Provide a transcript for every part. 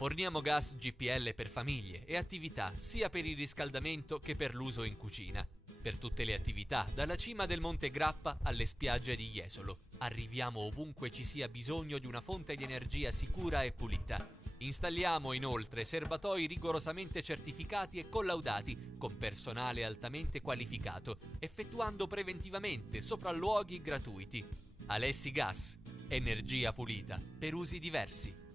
Forniamo gas GPL per famiglie e attività sia per il riscaldamento che per l'uso in cucina. Per tutte le attività, dalla cima del Monte Grappa alle spiagge di Jesolo. Arriviamo ovunque ci sia bisogno di una fonte di energia sicura e pulita. Installiamo inoltre serbatoi rigorosamente certificati e collaudati con personale altamente qualificato, effettuando preventivamente sopralluoghi gratuiti. Alessi Gas, energia pulita per usi diversi.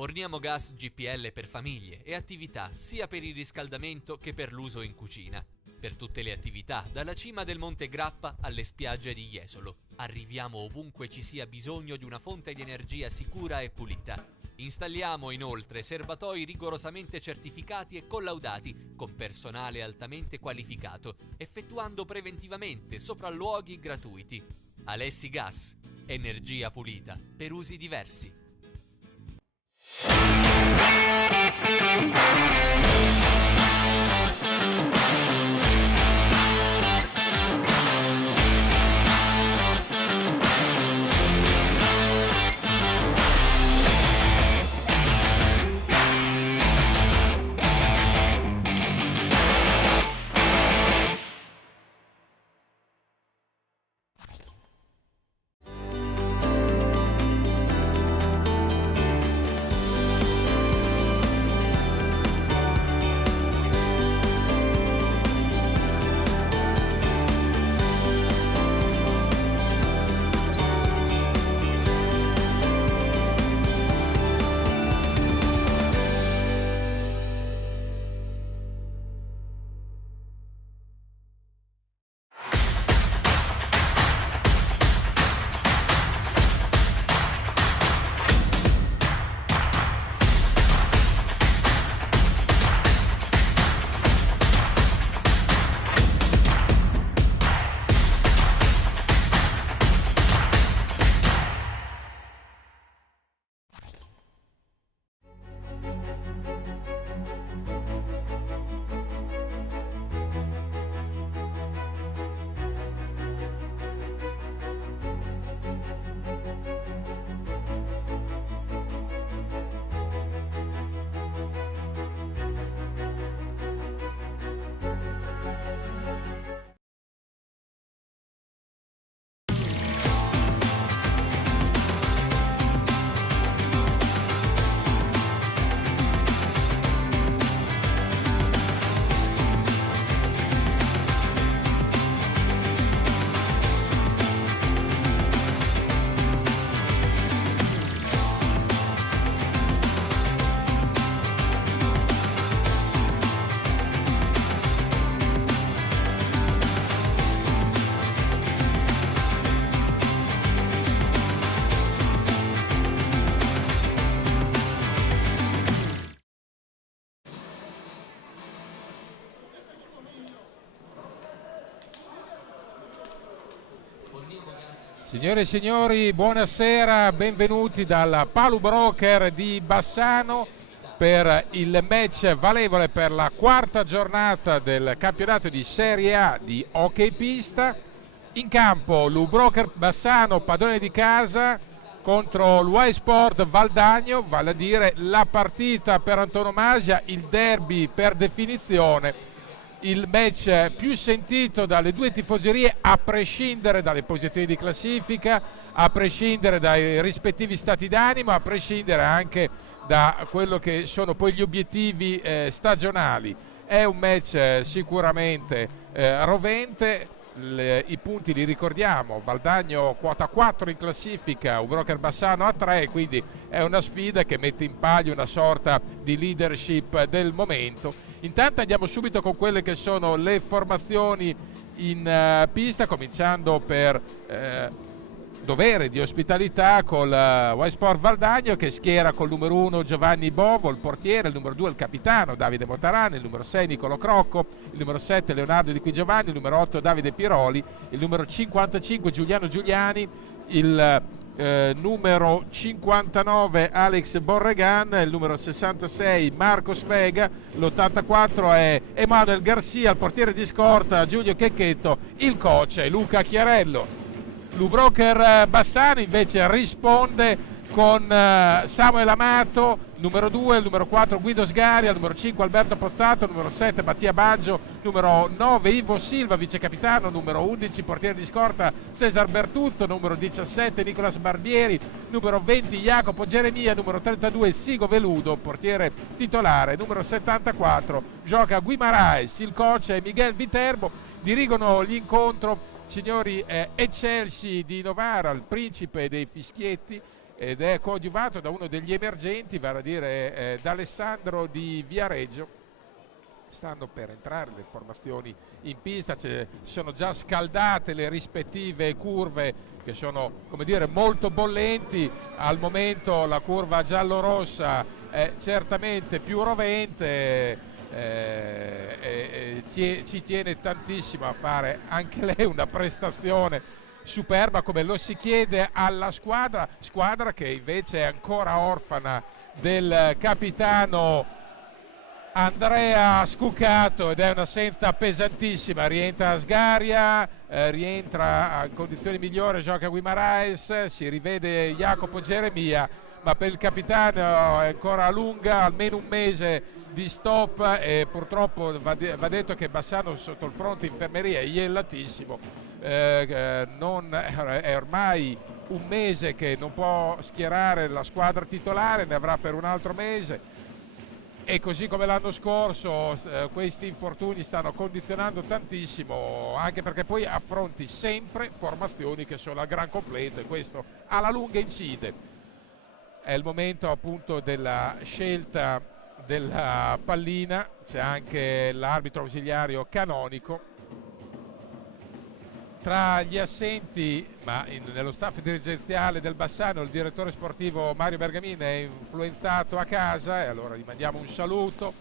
Forniamo gas GPL per famiglie e attività sia per il riscaldamento che per l'uso in cucina. Per tutte le attività, dalla cima del Monte Grappa alle spiagge di Jesolo. Arriviamo ovunque ci sia bisogno di una fonte di energia sicura e pulita. Installiamo inoltre serbatoi rigorosamente certificati e collaudati con personale altamente qualificato, effettuando preventivamente sopralluoghi gratuiti. Alessi Gas, energia pulita per usi diversi. Signore e signori, buonasera, benvenuti dal Palu Broker di Bassano per il match valevole per la quarta giornata del campionato di Serie A di hockey pista. In campo l'U Broker Bassano, padrone di casa, contro l'Y Sport Valdagno, vale a dire la partita per antonomasia, il derby per definizione, il match più sentito dalle due tifoserie, a prescindere dalle posizioni di classifica, a prescindere dai rispettivi stati d'animo, a prescindere anche da quello che sono poi gli obiettivi stagionali. È un match sicuramente rovente. I punti li ricordiamo: Valdagno quota 4 in classifica, U Broker Bassano a 3, quindi è una sfida che mette in palio una sorta di leadership del momento. Intanto andiamo subito con quelle che sono le formazioni in pista, cominciando per dovere di ospitalità col Y Sport Valdagno, che schiera col numero 1 Giovanni Bovo, il portiere, il numero 2 il capitano Davide Motarani, il numero 6 Nicolo Crocco, il numero 7 Leonardo Di Qui Giovanni, il numero 8 Davide Piroli, il numero 55 Giuliano Giuliani, il numero 59 Alex Borregan, il numero 66 Marco Svega, l'84 è Emanuel Garcia, il portiere di scorta Giulio Checchetto, il coach è Luca Chiarello. L'U Broker Bassano invece risponde con Samuel Amato, numero 2, il numero 4 Guido Sgaria, il numero 5 Alberto Pozzato, numero 7 Mattia Baggio, numero 9 Ivo Silva, vice capitano, numero 11 portiere di scorta Cesar Bertuzzo, numero 17 Nicolas Barbieri, numero 20 Jacopo Geremia, numero 32 Sigo Veludo, portiere titolare, numero 74 gioca Guimaraes, il coach è Miguel Viterbo. Dirigono l'incontro signori Eccelsi di Novara, il principe dei fischietti, ed è coadiuvato da uno degli emergenti, vale a dire da Alessandro di Viareggio. Stanno per entrare le formazioni in pista, sono già scaldate le rispettive curve che sono, come dire, molto bollenti. Al momento la curva giallo-rossa è certamente più rovente, ci tiene tantissimo a fare anche lei una prestazione superba, come lo si chiede alla squadra che invece è ancora orfana del capitano Andrea Scuccato, ed è un'assenza pesantissima. Rientra Sgaria, rientra in condizioni migliori, gioca Guimaraes, si rivede Jacopo Geremia, ma per il capitano è ancora lunga, almeno un mese di stop, e purtroppo va detto che Bassano sotto il fronte infermeria è iellatissimo, è ormai un mese che non può schierare la squadra titolare, ne avrà per un altro mese, e così come l'anno scorso questi infortuni stanno condizionando tantissimo, anche perché poi affronti sempre formazioni che sono a gran completo, e questo alla lunga incide. È il momento appunto della scelta della pallina, c'è anche l'arbitro ausiliario canonico. Tra gli assenti, ma nello staff dirigenziale del Bassano, il direttore sportivo Mario Bergamin è influenzato a casa, e allora gli mandiamo un saluto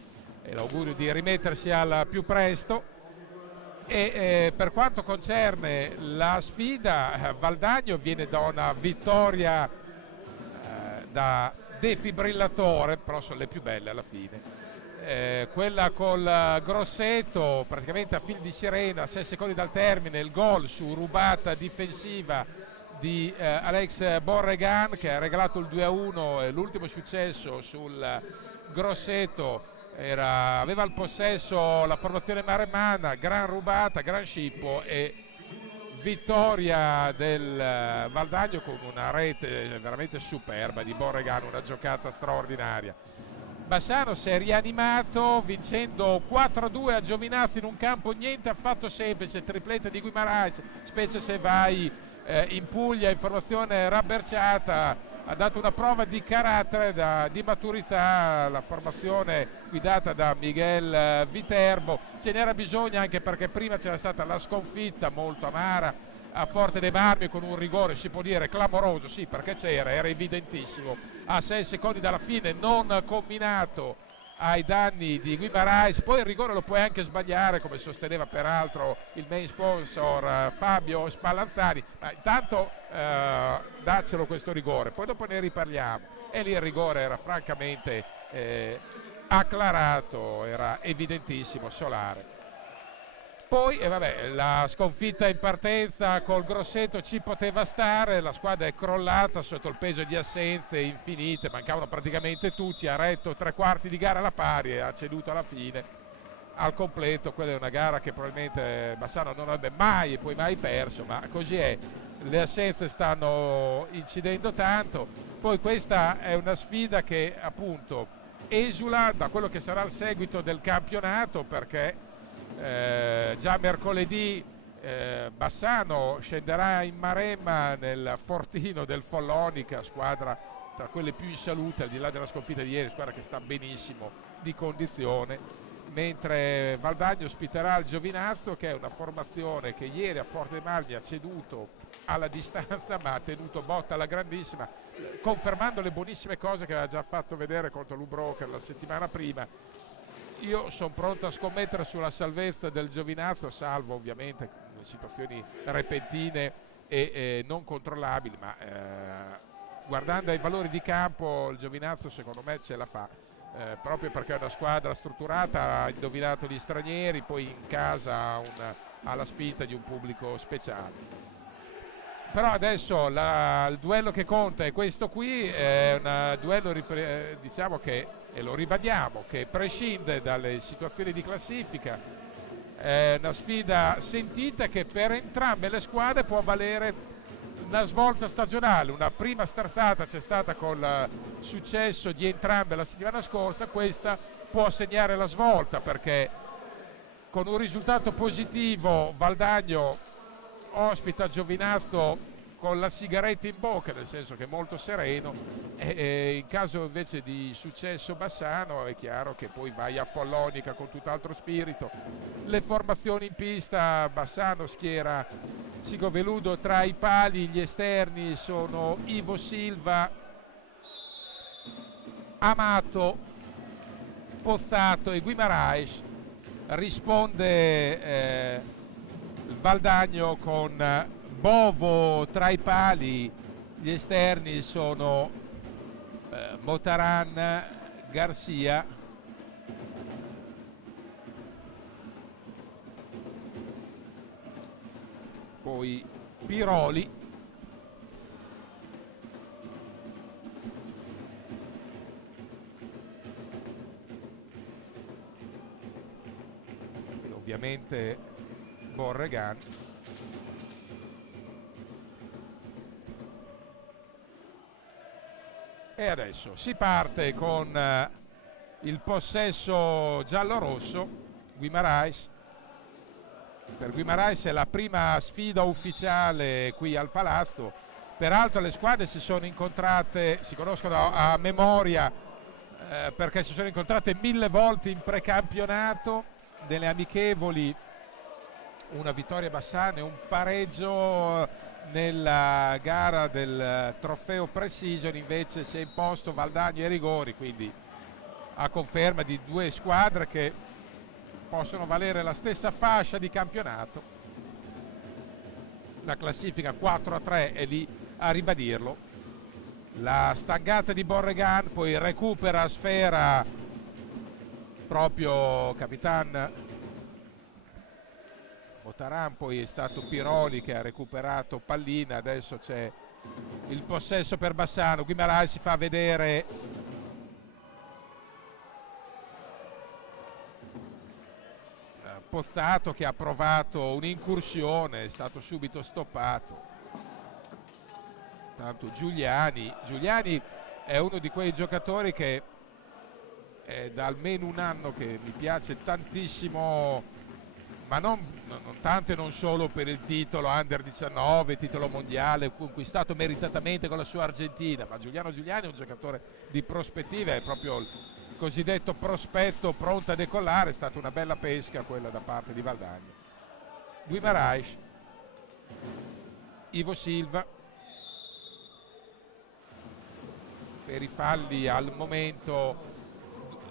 e l'augurio di rimettersi al più presto. E per quanto concerne la sfida, Valdagno viene da una vittoria da defibrillatore, però sono le più belle alla fine. Quella col Grosseto, praticamente a fil di sirena, a 6 secondi dal termine, il gol su rubata difensiva di Alex Borregan, che ha regalato il 2-1. L'ultimo successo sul Grosseto aveva il possesso la formazione maremmana, gran rubata, gran scippo, e vittoria del Valdagno con una rete veramente superba di Borregan, una giocata straordinaria. Bassano si è rianimato vincendo 4-2 a Giovinazzo in un campo niente affatto semplice, tripletta di Guimaraes, specie se vai in Puglia, informazione rabberciata. Ha dato una prova di carattere, di maturità, la formazione guidata da Miguel Viterbo. Ce n'era bisogno, anche perché prima c'era stata la sconfitta molto amara a Forte dei Marmi, con un rigore, si può dire, clamoroso, sì, perché era evidentissimo, a 6 secondi dalla fine, non combinato ai danni di Guimarães. Poi il rigore lo puoi anche sbagliare, come sosteneva peraltro il main sponsor Fabio Spallanzani, ma intanto daccelo questo rigore, poi dopo ne riparliamo. E lì il rigore era francamente acclarato, era evidentissimo, solare. Poi la sconfitta in partenza col Grosseto ci poteva stare, la squadra è crollata sotto il peso di assenze infinite, mancavano praticamente tutti, ha retto 3/4 di gara alla pari e ha ceduto alla fine al completo. Quella è una gara che probabilmente Bassano non avrebbe mai e poi mai perso, ma così è, le assenze stanno incidendo tanto. Poi questa è una sfida che appunto esula da quello che sarà il seguito del campionato, perché già mercoledì Bassano scenderà in Maremma nel fortino del Follonica, squadra tra quelle più in salute, al di là della sconfitta di ieri, squadra che sta benissimo di condizione, mentre Valdagno ospiterà il Giovinazzo, che è una formazione che ieri a Forte Marmi ha ceduto alla distanza ma ha tenuto botta alla grandissima, confermando le buonissime cose che aveva già fatto vedere contro l'Ubroker la settimana prima. Io sono pronto a scommettere sulla salvezza del Giovinazzo, salvo ovviamente situazioni repentine e non controllabili, ma guardando ai valori di campo il Giovinazzo secondo me ce la fa, proprio perché è una squadra strutturata, ha indovinato gli stranieri, poi in casa ha la spinta di un pubblico speciale. Però adesso il duello che conta è questo qui, è un duello diciamo che, e lo ribadiamo, che prescinde dalle situazioni di classifica, è una sfida sentita che per entrambe le squadre può valere una svolta stagionale. Una prima startata c'è stata col successo di entrambe la settimana scorsa, questa può segnare la svolta, perché con un risultato positivo Valdagno ospita Giovinazzo con la sigaretta in bocca, nel senso che è molto sereno, e in caso invece di successo Bassano è chiaro che poi vai a Follonica con tutt'altro spirito. Le formazioni in pista: Bassano schiera Sigo Veludo tra i pali, gli esterni sono Ivo Silva, Amato, Pozzato e Guimarães. Risponde Valdagno con Bovo tra i pali, gli esterni sono Motaran, Garcia, poi Piroli, e ovviamente Borregan. E adesso si parte con il possesso giallo-rosso. Guimarães. Per Guimarães è la prima sfida ufficiale qui al Palazzo. Peraltro le squadre si sono incontrate, si conoscono a memoria, perché si sono incontrate 1000 volte in precampionato, delle amichevoli, una vittoria Bassano e un pareggio. Nella gara del trofeo pre-season invece si è imposto Valdagno ai rigori, quindi a conferma di due squadre che possono valere la stessa fascia di campionato. La classifica 4-3 è lì a ribadirlo. La stangata di Borregan, poi recupera sfera proprio Capitan Motaran, poi è stato Piroli che ha recuperato pallina. Adesso c'è il possesso per Bassano. Guimarães si fa vedere, Pozzato che ha provato un'incursione, è stato subito stoppato. Tanto Giuliani è uno di quei giocatori che è da almeno un anno che mi piace tantissimo, ma non tanto e non solo per il titolo Under 19, titolo mondiale conquistato meritatamente con la sua Argentina, ma Giuliano Giuliani è un giocatore di prospettiva, è proprio il cosiddetto prospetto pronto a decollare. È stata una bella pesca quella da parte di Valdagno. Guimarães, Ivo Silva, per i falli al momento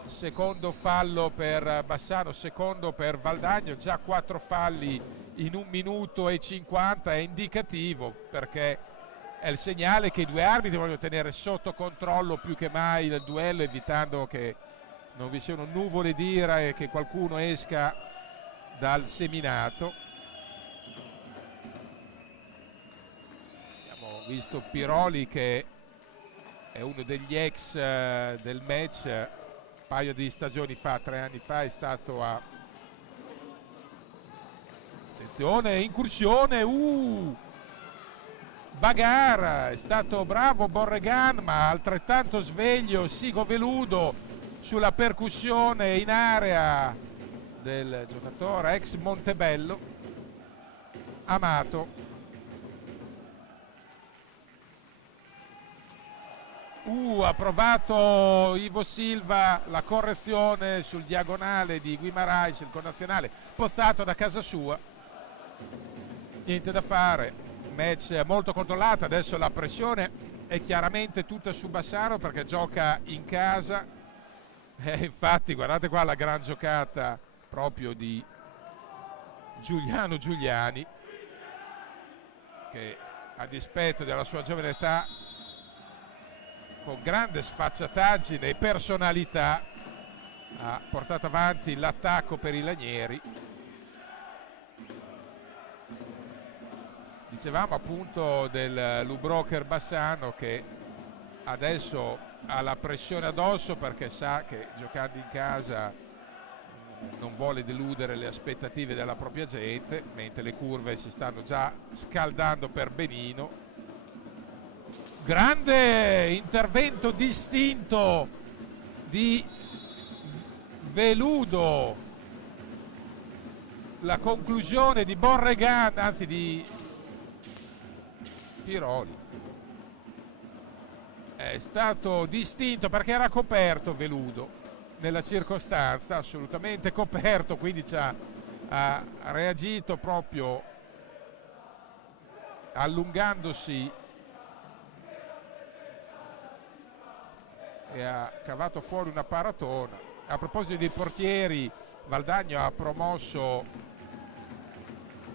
secondo fallo per Bassano, secondo per Valdagno, già 4 falli in 1 minuto e 50, è indicativo, perché è il segnale che i due arbitri vogliono tenere sotto controllo più che mai il duello, evitando che non vi siano nuvole d'ira e che qualcuno esca dal seminato. Abbiamo visto Piroli, che è uno degli ex del match, un paio di stagioni fa, 3 anni fa, è stato a... Attenzione, incursione, Bagarra, è stato bravo Borregan, ma altrettanto sveglio Sigo Veludo sulla percussione in area del giocatore ex Montebello, Amato. Ha provato Ivo Silva la correzione sul diagonale di Guimarães, il connazionale, pozzato da casa sua. Niente da fare, match molto controllato. Adesso la pressione è chiaramente tutta su Bassano perché gioca in casa. Infatti guardate qua la gran giocata proprio di Giuliano Giuliani, che a dispetto della sua giovane età, con grande sfacciataggine e personalità, ha portato avanti l'attacco per i Lanieri. Dicevamo appunto del Lubrocher Bassano, che adesso ha la pressione addosso perché sa che giocando in casa non vuole deludere le aspettative della propria gente, mentre le curve si stanno già scaldando per benino. Grande intervento distinto di Veludo, la conclusione di Borregan, anzi di Piroli. È stato distinto perché era coperto Veludo nella circostanza, assolutamente coperto, quindi ha reagito proprio allungandosi e ha cavato fuori una paratona. A proposito dei portieri, Valdagno ha promosso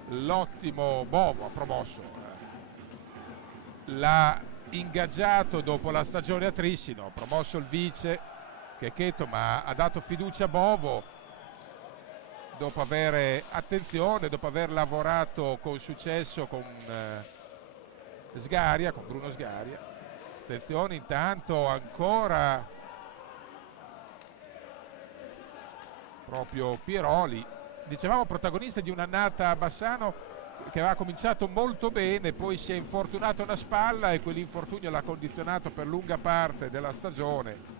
l'ottimo Bovo, l'ha ingaggiato dopo la stagione a Trissino, ha promosso il vice Checchetto, ma ha dato fiducia a Bovo dopo aver lavorato con successo con Sgaria, con Bruno Sgaria. Attenzione, intanto ancora proprio Piroli, dicevamo protagonista di un'annata a Bassano che aveva cominciato molto bene, poi si è infortunato a una spalla e quell'infortunio l'ha condizionato per lunga parte della stagione.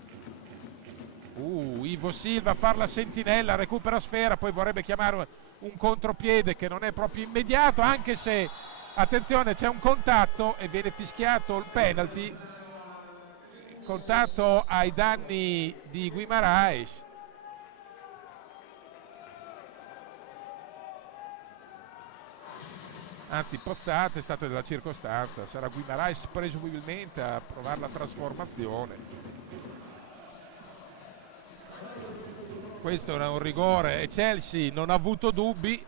Ivo Silva a far la sentinella, recupera sfera, poi vorrebbe chiamare un contropiede che non è proprio immediato, anche se, attenzione, c'è un contatto e viene fischiato il penalty, contatto ai danni di Guimarães. Anzi, Pozzato è stato della circostanza, sarà Guimarães presumibilmente a provare la trasformazione. Questo era un rigore e Chelsea non ha avuto dubbi,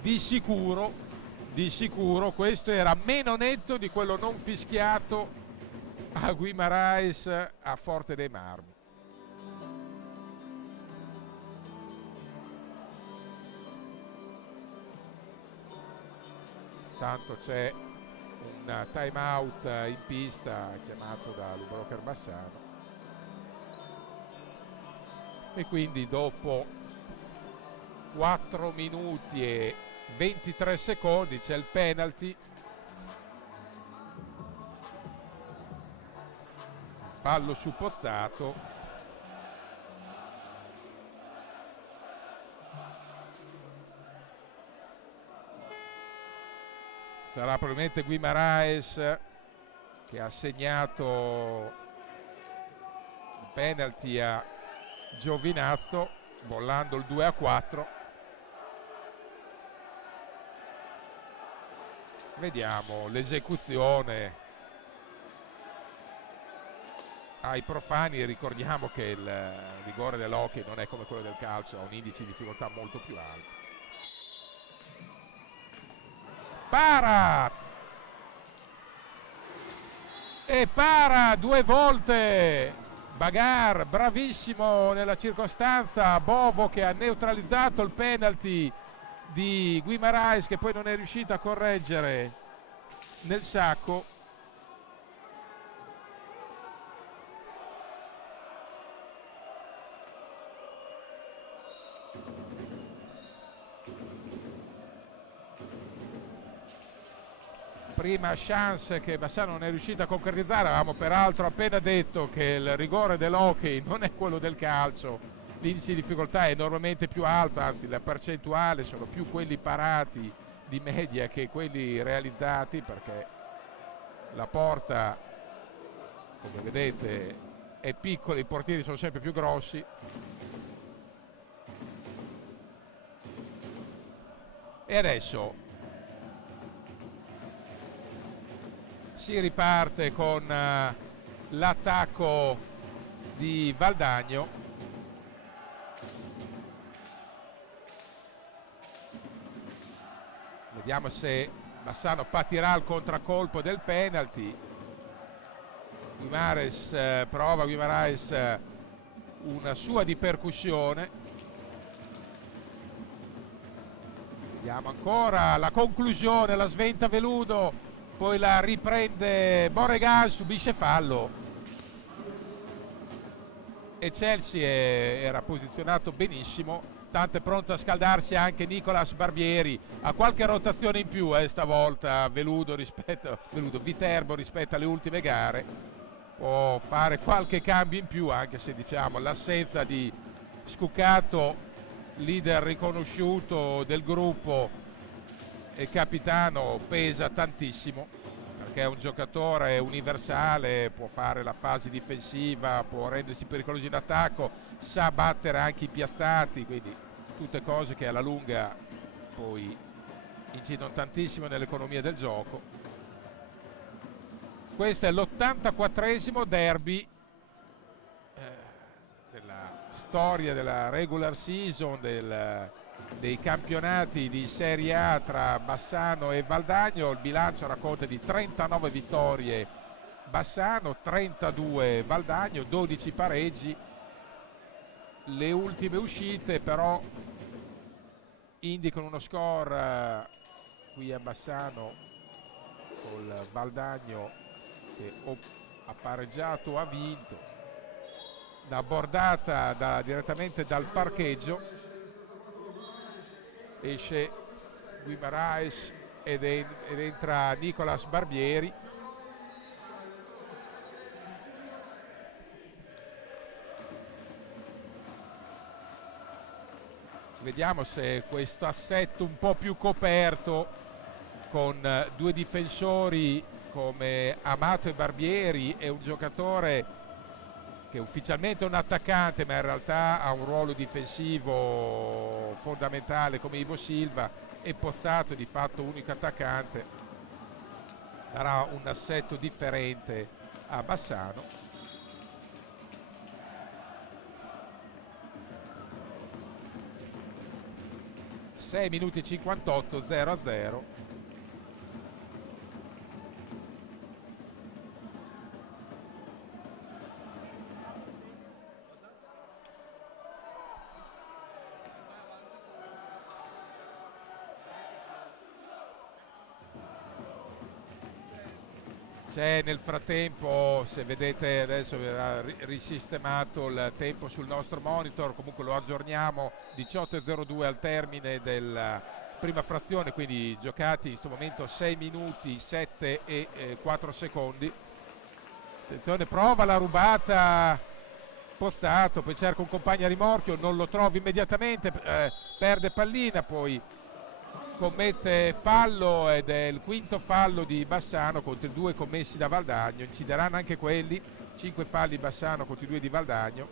di sicuro questo era meno netto di quello non fischiato a Guimarães a Forte dei Marmi. Tanto c'è un time out in pista chiamato da Lubrocher Bassano e quindi dopo 4 minuti e 23 secondi c'è il penalty, fallo su Pozzato. Sarà probabilmente Guimarães che ha segnato il penalty a Giovinazzo, bollando il 2-4. Vediamo l'esecuzione ai profani ricordiamo che il rigore dell'hockey non è come quello del calcio, ha un indice di difficoltà molto più alto. Para! E para 2 volte! Bagar, bravissimo nella circostanza, Bovo che ha neutralizzato il penalty di Guimarães, che poi non è riuscito a correggere nel sacco. Prima chance che Bassano non è riuscito a concretizzare. Avevamo peraltro appena detto che il rigore dell'hockey non è quello del calcio, l'indice di difficoltà è enormemente più alto, anzi la percentuale sono più quelli parati di media che quelli realizzati, perché la porta, come vedete, è piccola, i portieri sono sempre più grossi. E adesso si riparte con l'attacco di Valdagno. Vediamo se Bassano patirà il contraccolpo del penalty. Guimarães prova una sua di percussione. Vediamo ancora la conclusione, la sventa Veludo, poi la riprende Borregal, subisce fallo e Chelsea era posizionato benissimo, tanto è pronto a scaldarsi anche Nicolas Barbieri, ha qualche rotazione in più stavolta Viterbo rispetto alle ultime gare, può fare qualche cambio in più, anche se diciamo l'assenza di Scuccato, leader riconosciuto del gruppo e capitano, pesa tantissimo, perché è un giocatore universale, può fare la fase difensiva, può rendersi pericoloso in attacco, sa battere anche i piazzati, quindi tutte cose che alla lunga poi incidono tantissimo nell'economia del gioco. Questo è l'84esimo derby della storia della regular season dei campionati di Serie A tra Bassano e Valdagno. Il bilancio racconta di 39 vittorie Bassano, 32 Valdagno, 12 pareggi. Le ultime uscite però indicano uno score qui a Bassano col Valdagno che o ha pareggiato o ha vinto, da bordata direttamente dal parcheggio. Esce Guimarães ed entra Nicolas Barbieri. Vediamo se questo assetto un po' più coperto con 2 difensori come Amato e Barbieri e un giocatore che ufficialmente è un attaccante ma in realtà ha un ruolo difensivo fondamentale come Ivo Silva, e Pozzato di fatto unico attaccante, darà un assetto differente a Bassano. Sei minuti e 58, 0-0. C'è nel frattempo, se vedete adesso verrà risistemato il tempo sul nostro monitor, comunque lo aggiorniamo, 18:02 al termine della prima frazione, quindi giocati in questo momento 6 minuti 7 e 4 secondi. Attenzione, prova la rubata Pozzato, poi cerca un compagno a rimorchio, non lo trova immediatamente, perde pallina, poi commette fallo ed è il quinto fallo di Bassano contro i 2 commessi da Valdagno. Incideranno anche quelli, 5 falli Bassano contro i 2 di Valdagno.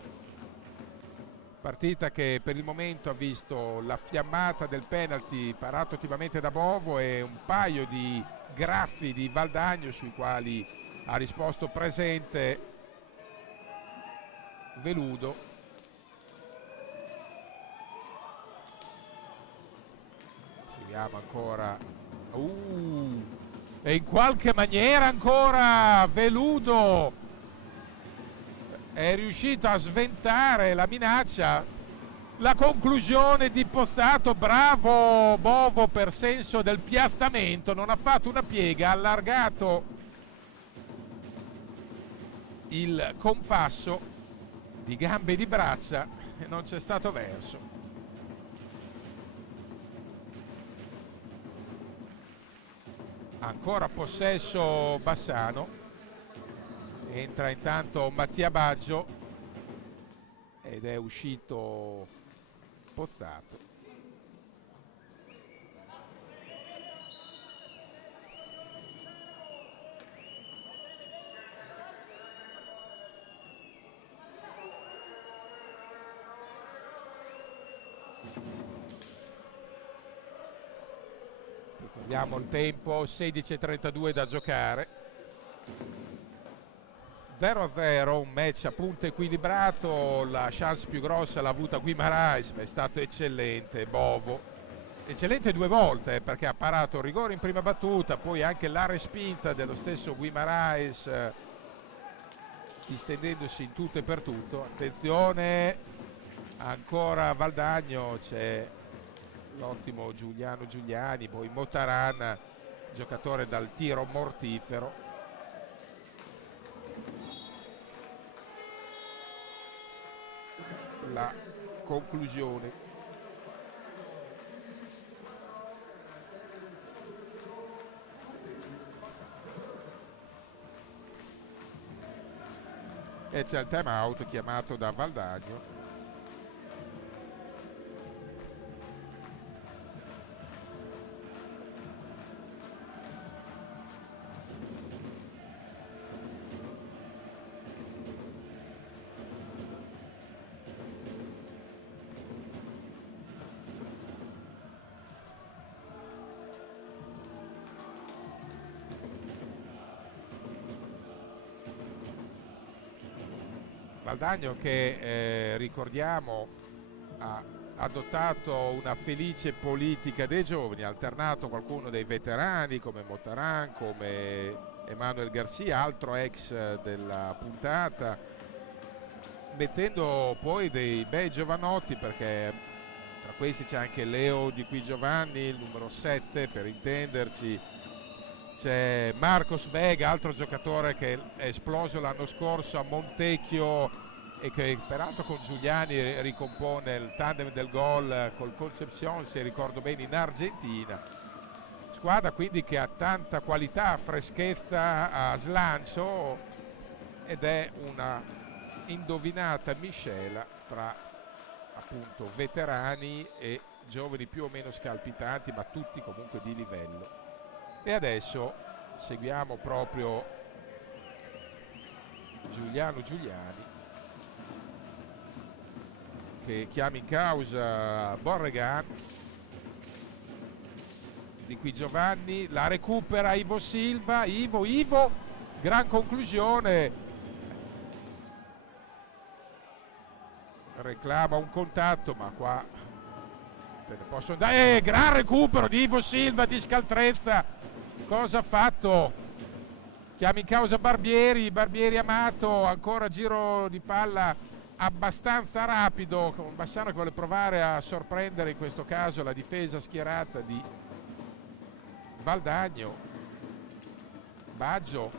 Partita che per il momento ha visto la fiammata del penalty parato attivamente da Bovo e un paio di graffi di Valdagno sui quali ha risposto presente Veludo. Seguiamo ancora. E in qualche maniera ancora Veludo è riuscito a sventare la minaccia. La conclusione di Pozzato, bravo Bovo per senso del piazzamento, non ha fatto una piega, ha allargato il compasso di gambe e di braccia e non c'è stato verso. Ancora possesso Bassano, entra intanto Mattia Baggio ed è uscito Pozzato. Ricordiamo il tempo, 16:32 da giocare. 0-0, un match appunto equilibrato. La chance più grossa l'ha avuta Guimarães, ma è stato eccellente Bovo, eccellente due volte perché ha parato il rigore in prima battuta, poi anche la respinta dello stesso Guimarães, distendendosi in tutto e per tutto. Attenzione, ancora Valdagno, c'è l'ottimo Giuliano Giuliani, poi Motaran, giocatore dal tiro mortifero. La conclusione. E c'è il time out chiamato da Valdagno. Valdagno che ricordiamo ha adottato una felice politica dei giovani, ha alternato qualcuno dei veterani come Motaran, come Emanuel Garcia, altro ex della puntata, mettendo poi dei bei giovanotti, perché tra questi c'è anche Leo Di Qui Giovanni, il numero 7 per intenderci. C'è Marcos Vega, altro giocatore che è esploso l'anno scorso a Montecchio e che peraltro con Giuliani ricompone il tandem del gol col Concepción, se ricordo bene, in Argentina. Squadra quindi che ha tanta qualità, freschezza, a slancio, ed è una indovinata miscela tra appunto veterani e giovani più o meno scalpitanti, ma tutti comunque di livello. E adesso seguiamo proprio Giuliano Giuliani che chiama in causa Borregan. Di Qui Giovanni, la recupera Ivo Silva, Ivo, gran conclusione, reclama un contatto, ma qua te ne posso andare. Gran recupero di Ivo Silva di scaltrezza. Cosa ha fatto? Chiama in causa Barbieri Amato, ancora giro di palla abbastanza rapido con Bassano che vuole provare a sorprendere in questo caso la difesa schierata di Valdagno. Baggio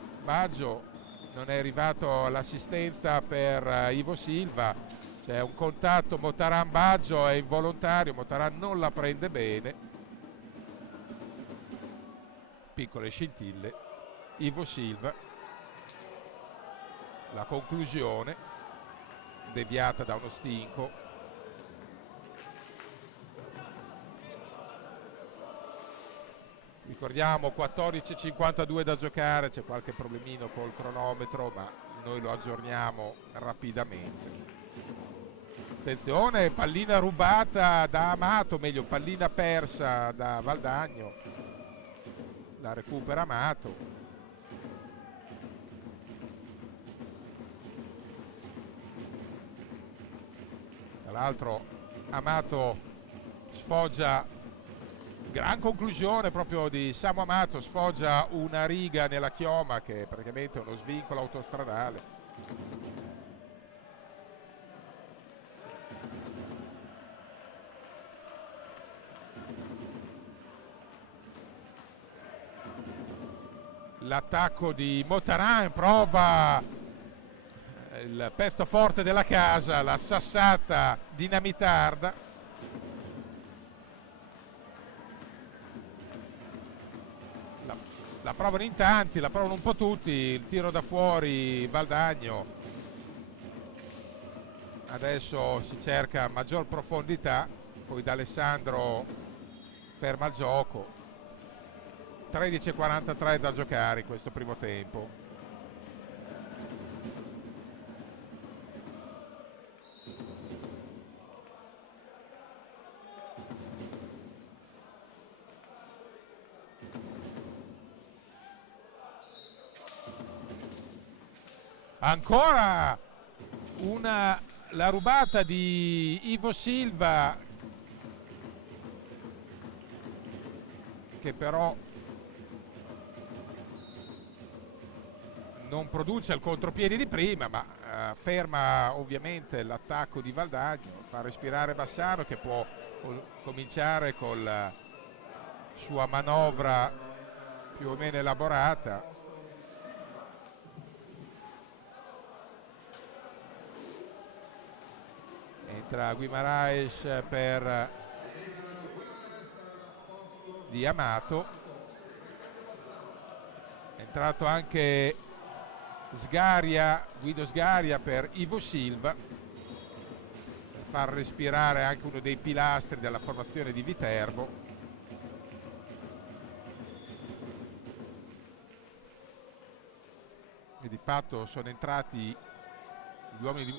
non è arrivato all'assistenza per Ivo Silva, c'è un contatto Motaran Baggio, è involontario, Motaran non la prende bene. Piccole scintille, Ivo Silva, la conclusione deviata da uno stinco. Ricordiamo 14:52 da giocare, c'è qualche problemino col cronometro, ma noi lo aggiorniamo rapidamente. Attenzione, pallina rubata da Amato, meglio pallina persa da Valdagno. La recupera Amato. l'altro Amato sfoggia, gran conclusione proprio di Samu Amato, sfoggia una riga nella chioma che è praticamente uno svincolo autostradale. L'attacco di Motaran, prova il pezzo forte della casa, la sassata dinamitarda. La provano in tanti, la provano un po' tutti, il tiro da fuori Valdagno. Adesso si cerca maggior profondità, poi D'Alessandro ferma il gioco. 13:43 da giocare in questo primo tempo. Ancora la rubata di Ivo Silva, che però non produce il contropiede di prima, ma ferma ovviamente l'attacco di Valdagno, fa respirare Bassano, che può cominciare con la sua manovra più o meno elaborata. Entra Guimaraes per Di Amato, è entrato anche Guido Sgaria per Ivo Silva, per far respirare anche uno dei pilastri della formazione di Viterbo. E di fatto sono entrati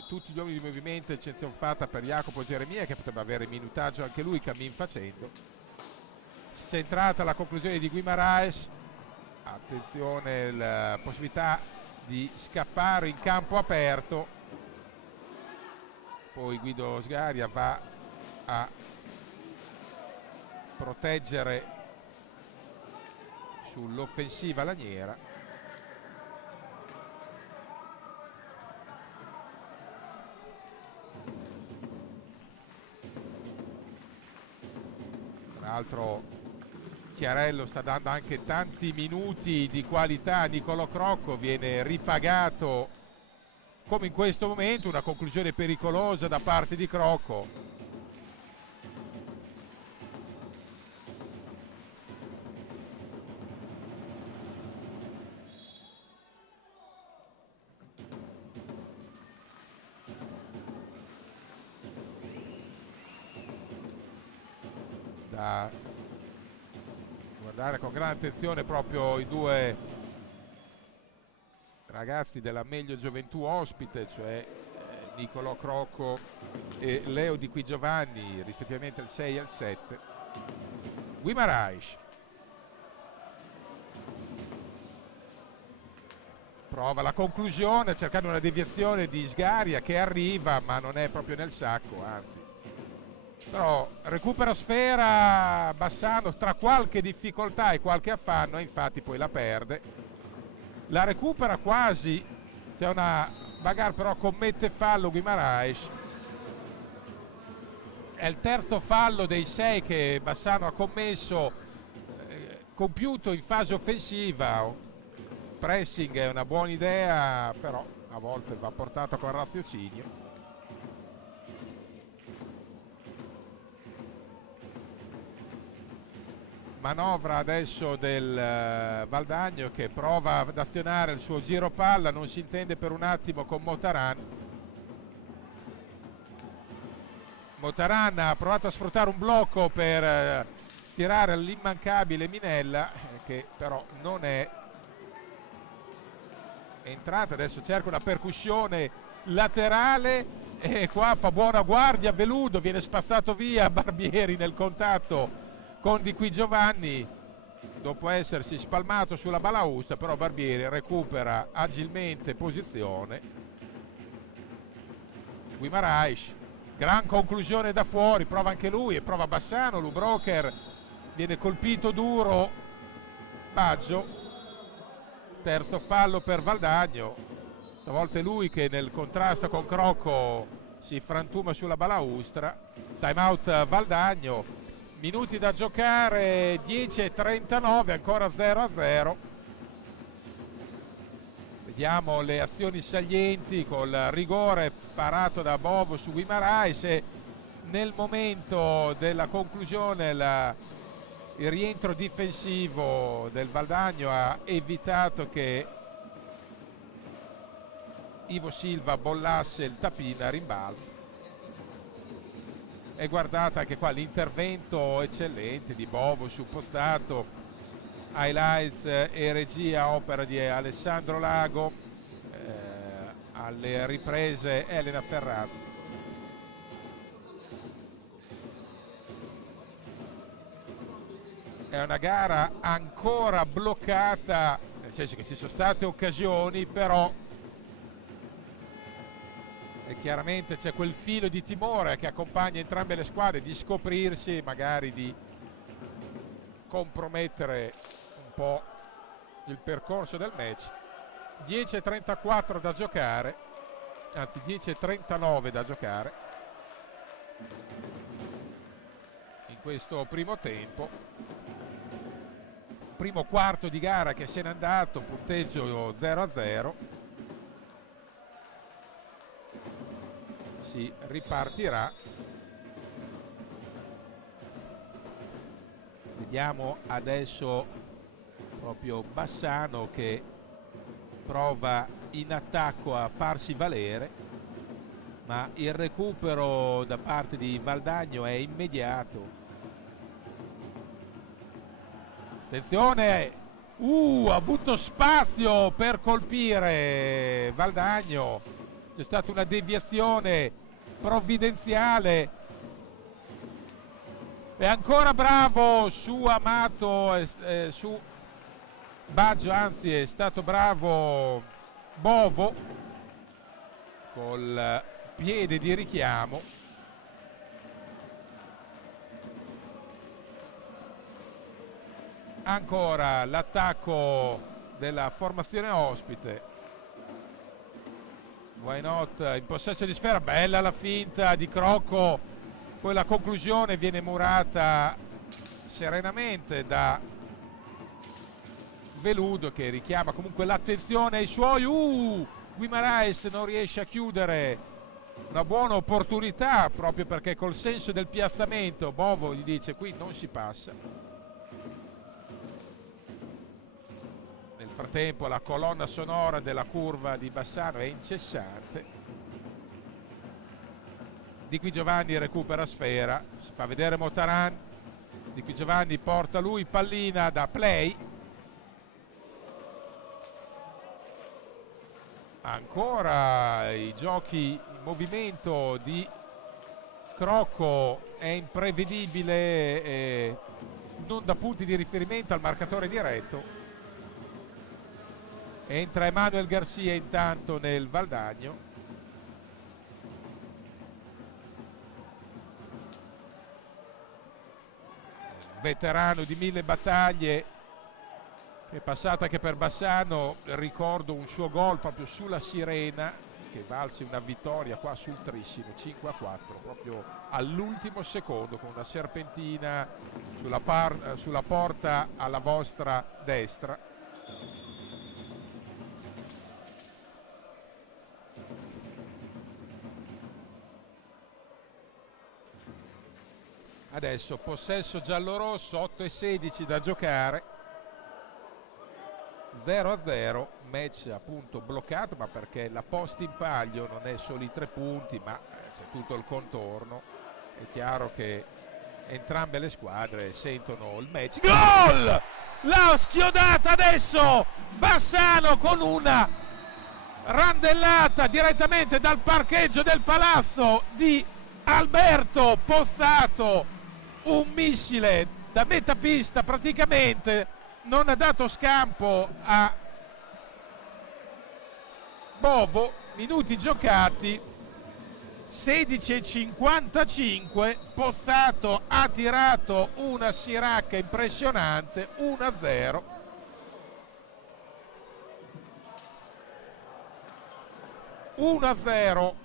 tutti gli uomini di movimento, eccezione fatta per Jacopo Geremia, che potrebbe avere minutaggio anche lui cammin facendo. Centrata la conclusione di Guimaraes, attenzione la possibilità di scappare in campo aperto, poi Guido Sgaria va a proteggere sull'offensiva laniera. Tra l'altro Chiarello sta dando anche tanti minuti di qualità a Nicolò Crocco, viene ripagato come in questo momento, una conclusione pericolosa da parte di Crocco. Da guardare con grande attenzione proprio i due ragazzi della Meglio Gioventù ospite, cioè Nicolò Crocco e Leo Di Qui Giovanni, rispettivamente il 6 e il 7. Guimaraes prova la conclusione cercando una deviazione di Sgaria, che arriva ma non è proprio nel sacco, anzi. Però recupera sfera Bassano tra qualche difficoltà e qualche affanno, infatti poi la perde. La recupera quasi, c'è una bagarre, però commette fallo Guimaraes. È il terzo fallo dei 6 che Bassano ha commesso, compiuto in fase offensiva. Pressing è una buona idea, però a volte va portato con raziocinio. Manovra adesso del Valdagno, che prova ad azionare il suo giro palla, non si intende per un attimo con Motaran. Motaran ha provato a sfruttare un blocco per tirare all'immancabile Minella, che però non è entrata. Adesso cerca una percussione laterale e qua fa buona guardia Veludo, viene spazzato via Barbieri nel contatto con Di Qui Giovanni dopo essersi spalmato sulla balaustra, però Barbieri recupera agilmente posizione. Guimaraes Gran conclusione da fuori, prova anche lui e prova Bassano. Lubrocher viene colpito duro. Baggio, terzo fallo per Valdagno. Stavolta è lui che nel contrasto con Crocco si frantuma sulla balaustra. Time out Valdagno. Minuti da giocare, 10:39, ancora 0-0. Vediamo le azioni salienti col rigore parato da Bovo su Guimarães e nel momento della conclusione il rientro difensivo del Valdagno ha evitato che Ivo Silva bollasse il tapin a rimbalzo. E guardate anche qua l'intervento eccellente di Bovo sul postato. Highlights e regia opera di Alessandro Lago, alle riprese Elena Ferrazzi. È una gara ancora bloccata, nel senso che ci sono state occasioni, però e chiaramente c'è quel filo di timore che accompagna entrambe le squadre di scoprirsi, magari di compromettere un po' il percorso del match. 10:34 da giocare, anzi 10:39 da giocare in questo primo tempo, primo quarto di gara che se n'è andato, punteggio 0-0. Si ripartirà. Vediamo adesso proprio Bassano che prova in attacco a farsi valere, ma il recupero da parte di Valdagno è immediato. Attenzione, ha avuto spazio per colpire Valdagno, c'è stata una deviazione provvidenziale. È ancora bravo su Amato, su Baggio, anzi è stato bravo Bovo col piede di richiamo. Ancora l'attacco della formazione ospite. Why not in possesso di sfera, bella la finta di Crocco, poi la conclusione viene murata serenamente da Veludo che richiama comunque l'attenzione ai suoi. Guimarães non riesce a chiudere una buona opportunità, proprio perché col senso del piazzamento Bovo gli dice qui non si passa. Nel frattempo la colonna sonora della curva di Bassano è incessante. Di Qui Giovanni recupera sfera, si fa vedere Motaran. Di Qui Giovanni porta lui pallina da play. Ancora i giochi in movimento di Crocco, è imprevedibile e non dà punti di riferimento al marcatore diretto. Entra Emanuel Garcia intanto nel Valdagno. Veterano di 1000 battaglie, che è passata anche per Bassano. Ricordo un suo gol proprio sulla Sirena che valse una vittoria qua sul Trissimo 5-4 proprio all'ultimo secondo con una serpentina sulla porta alla vostra destra. Adesso possesso giallorosso, 8:16 da giocare, 0-0, match appunto bloccato, ma perché la posta in palio non è solo i 3 punti, ma c'è tutto il contorno. È chiaro che entrambe le squadre sentono il match. Gol! L'ha schiodata adesso Bassano con una randellata direttamente dal parcheggio del palazzo di Alberto Postato, un missile da metà pista praticamente. Non ha dato scampo a Bovo, minuti giocati, 16:55, Pozzato ha tirato una siracca impressionante, 1-0.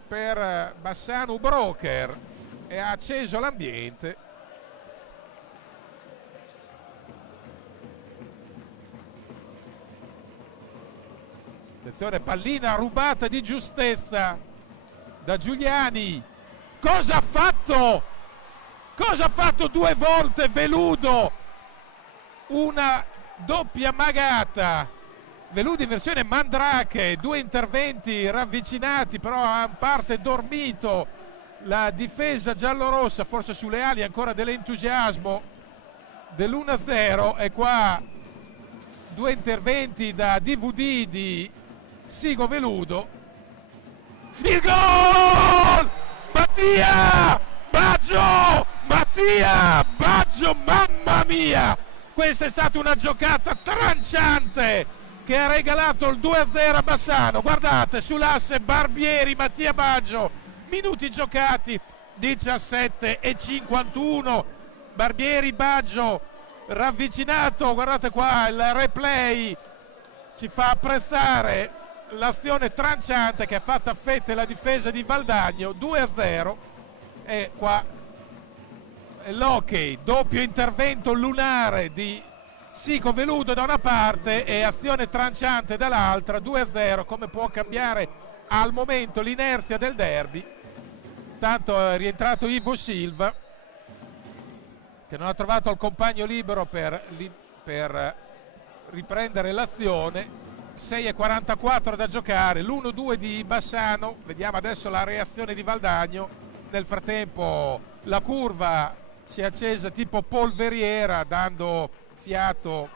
Per Bassano Broker e ha acceso l'ambiente. Attenzione, pallina rubata di giustezza da Giuliani. Cosa ha fatto? Cosa ha fatto 2 volte Veludo? Una doppia magata. Veludo in versione Mandrake, 2 interventi ravvicinati, però ha in parte dormito la difesa giallorossa, forse sulle ali ancora dell'entusiasmo dell'1-0. E qua 2 interventi da DVD di Sigo Veludo. Il gol! Mattia Baggio, mamma mia! Questa è stata una giocata tranciante che ha regalato il 2-0 a Bassano. Guardate, sull'asse Barbieri, Mattia Baggio, minuti giocati 17:51. Barbieri, Baggio ravvicinato, guardate qua il replay ci fa apprezzare l'azione tranciante che ha fatto a fette la difesa di Valdagno. 2-0. E qua l'hockey, doppio intervento lunare di Sico Veludo da una parte e azione tranciante dall'altra. 2-0. Come può cambiare al momento l'inerzia del derby. Tanto è rientrato Ivo Silva, che non ha trovato il compagno libero per riprendere l'azione. 6:44 da giocare, l'1-2 di Bassano. Vediamo adesso la reazione di Valdagno. Nel frattempo la curva si è accesa tipo polveriera, dando fiato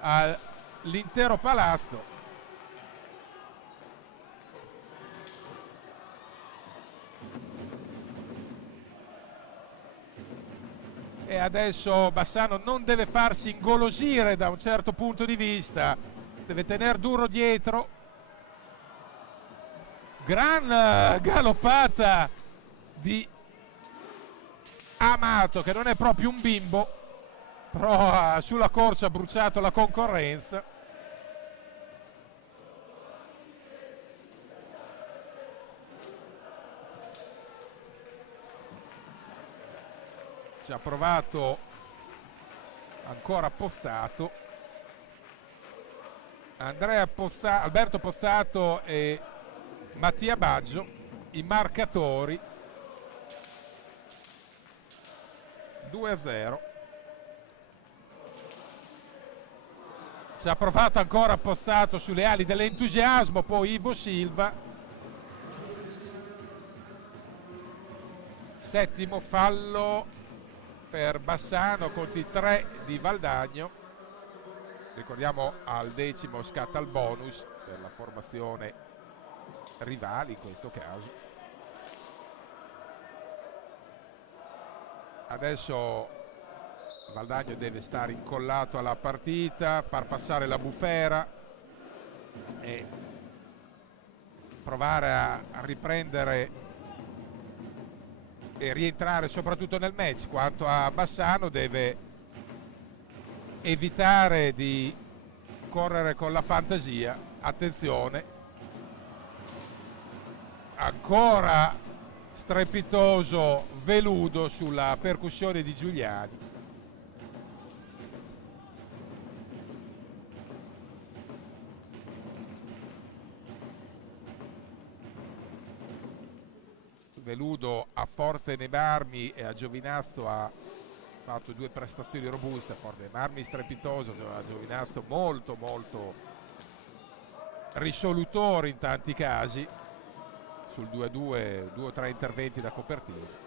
all'intero palazzo. E adesso Bassano non deve farsi ingolosire da un certo punto di vista, deve tenere duro dietro. Gran galoppata di Amato, che non è proprio un bimbo, però sulla corsa ha bruciato la concorrenza. Ci ha provato ancora Pozzato. Alberto Pozzato e Mattia Baggio i marcatori. 2-0. Ci ha provato ancora Pozzato sulle ali dell'entusiasmo, poi Ivo Silva. Settimo fallo per Bassano, conti 3 di Valdagno. Ricordiamo al 10° scatta il bonus per la formazione rivale in questo caso. Adesso Valdagno deve stare incollato alla partita, far passare la bufera e provare a riprendere e rientrare soprattutto nel match. Quanto a Bassano, deve evitare di correre con la fantasia. Attenzione, ancora strepitoso Veludo sulla percussione di Giuliani. Veludo a Forte nei Marmi e a Giovinazzo ha fatto 2 prestazioni robuste. Forte nei Marmi strepitoso, a Giovinazzo molto risolutore in tanti casi. Sul 2-2, 2 o 3 interventi da copertina.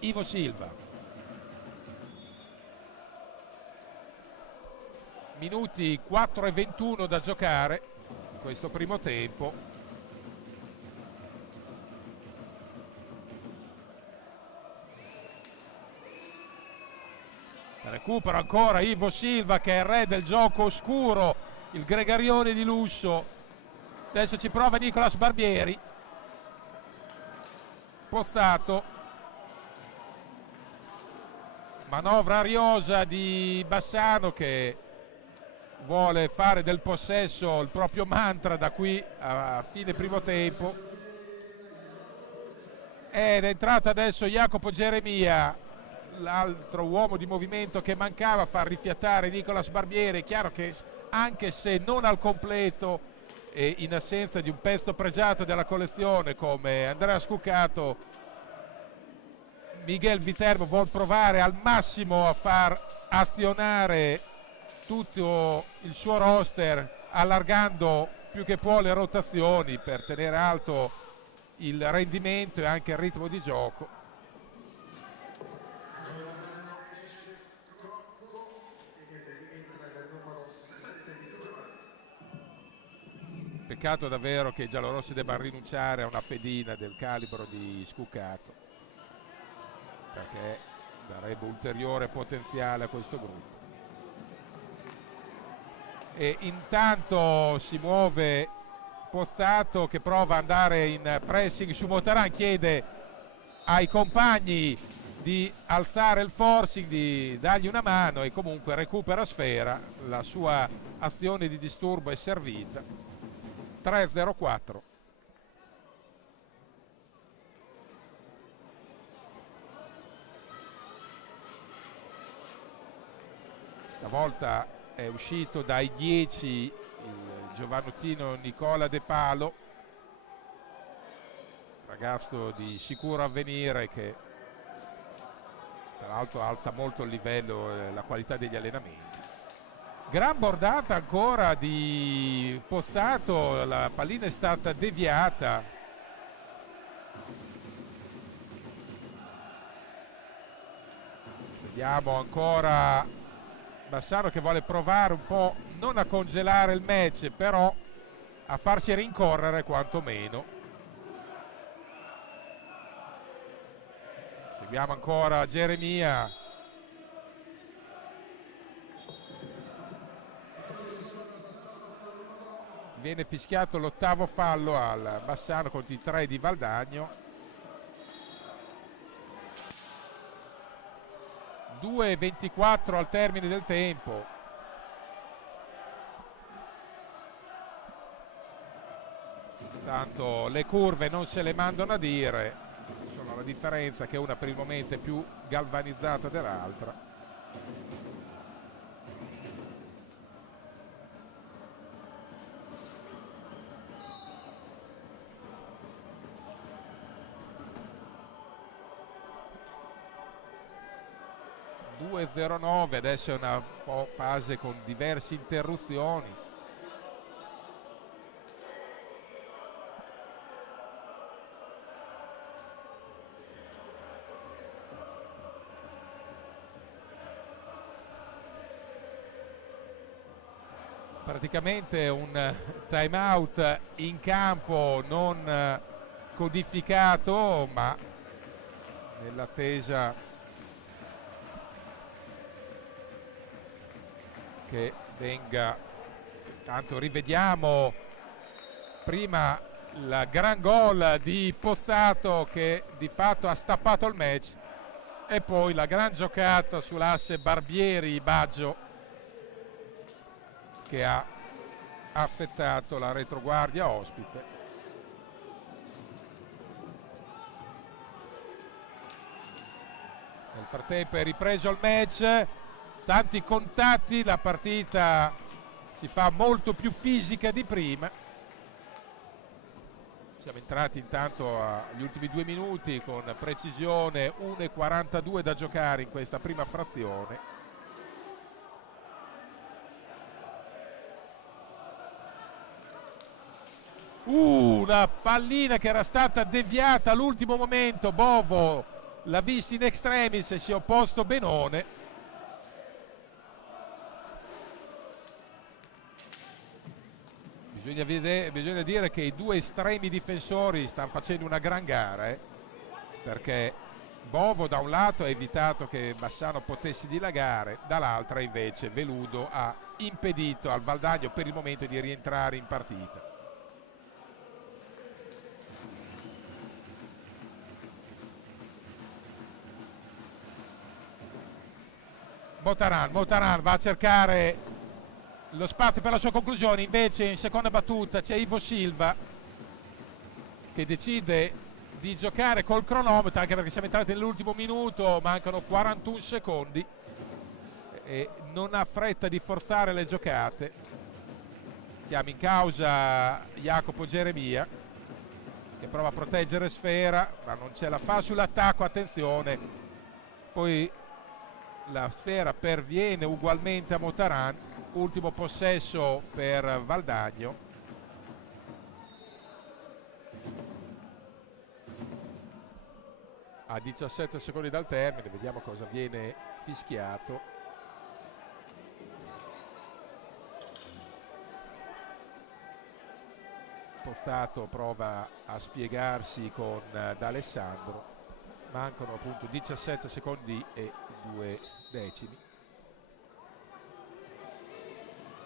Ivo Silva. Minuti 4:21 da giocare in questo primo tempo. recupera ancora Ivo Silva che è il re del gioco oscuro, il gregarione di lusso. Adesso ci prova Nicolas Barbieri. Pozzato, manovra ariosa di Bassano che vuole fare del possesso il proprio mantra da qui a fine primo tempo. Ed è entrato adesso Jacopo Geremia, l'altro uomo di movimento che mancava, a far rifiatare Nicolas Barbieri. È chiaro che anche se non al completo e in assenza di un pezzo pregiato della collezione come Andrea Scuccato, Miguel Viterbo vuol provare al massimo a far azionare tutto il suo roster, allargando più che può le rotazioni per tenere alto il rendimento e anche il ritmo di gioco. Peccato davvero che i giallorossi debbano rinunciare a una pedina del calibro di Scuccato, perché darebbe ulteriore potenziale a questo gruppo. E intanto si muove Pozzato che prova ad andare in pressing su Motaran, chiede ai compagni di alzare il forcing, di dargli una mano, e comunque recupera sfera. La sua azione di disturbo è servita. 3-0-4. Stavolta è uscito dai 10 il giovanottino Nicola De Palo, ragazzo di sicuro avvenire che tra l'altro alza molto il livello e la qualità degli allenamenti. Gran bordata ancora di Pozzato, la pallina è stata deviata. Vediamo ancora Bassano che vuole provare un po' non a congelare il match, però a farsi rincorrere quantomeno. Seguiamo ancora Geremia. Viene fischiato l'ottavo fallo al Bassano contro i 3 di Valdagno. 2:24 al termine del tempo. Tanto le curve non se le mandano a dire, sono la differenza che una per il momento è più galvanizzata dell'altra. Adesso è una fase con diverse interruzioni. Praticamente un time out in campo non codificato, ma nell'attesa che venga. Tanto rivediamo prima il gran gol di Pozzato che di fatto ha stappato il match, e poi la gran giocata sull'asse Barbieri-Baggio che ha affettato la retroguardia ospite. Nel frattempo è ripreso il match, tanti contatti, la partita si fa molto più fisica di prima. Siamo entrati intanto agli ultimi 2 minuti con precisione, 1:42 da giocare in questa prima frazione. Una pallina che era stata deviata all'ultimo momento, Bovo l'ha vista in extremis e si è opposto benone. Bisogna dire che i 2 estremi difensori stanno facendo una gran gara, perché Bovo da un lato ha evitato che Bassano potesse dilagare, dall'altra invece Veludo ha impedito al Valdagno per il momento di rientrare in partita. Motaran va a cercare lo spazio per la sua conclusione, invece in seconda battuta c'è Ivo Silva che decide di giocare col cronometro, anche perché siamo entrati nell'ultimo minuto, mancano 41 secondi e non ha fretta di forzare le giocate. Chiama in causa Jacopo Geremia che prova a proteggere Sfera ma non ce la fa sull'attacco, attenzione, poi la Sfera perviene ugualmente a Motaran, ultimo possesso per Valdagno. A 17 secondi dal termine, vediamo cosa viene fischiato. Pozzato prova a spiegarsi con D'Alessandro. Mancano appunto 17 secondi e 2 decimi.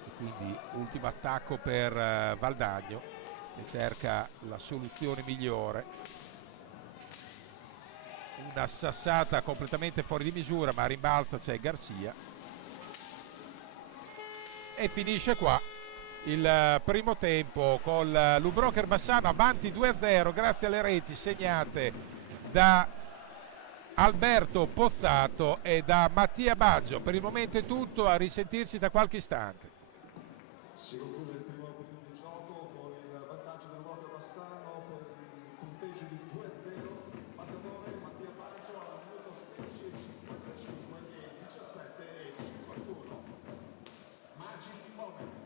E quindi ultimo attacco per Valdagno che cerca la soluzione migliore. Una sassata completamente fuori di misura, ma a rimbalzo c'è Garcia. E finisce qua il primo tempo con l'Ubroker Bassano avanti 2-0 grazie alle reti segnate da Alberto Pozzato e da Mattia Baggio. Per il momento è tutto, a risentirsi tra qualche istante. Si conclude il primo tempo di gioco con il vantaggio dell'Ubroker Bassano per il punteggio di 2-0. Mattatore Mattia Baggio al minuto 16:55 e 17:51. Magic Moment.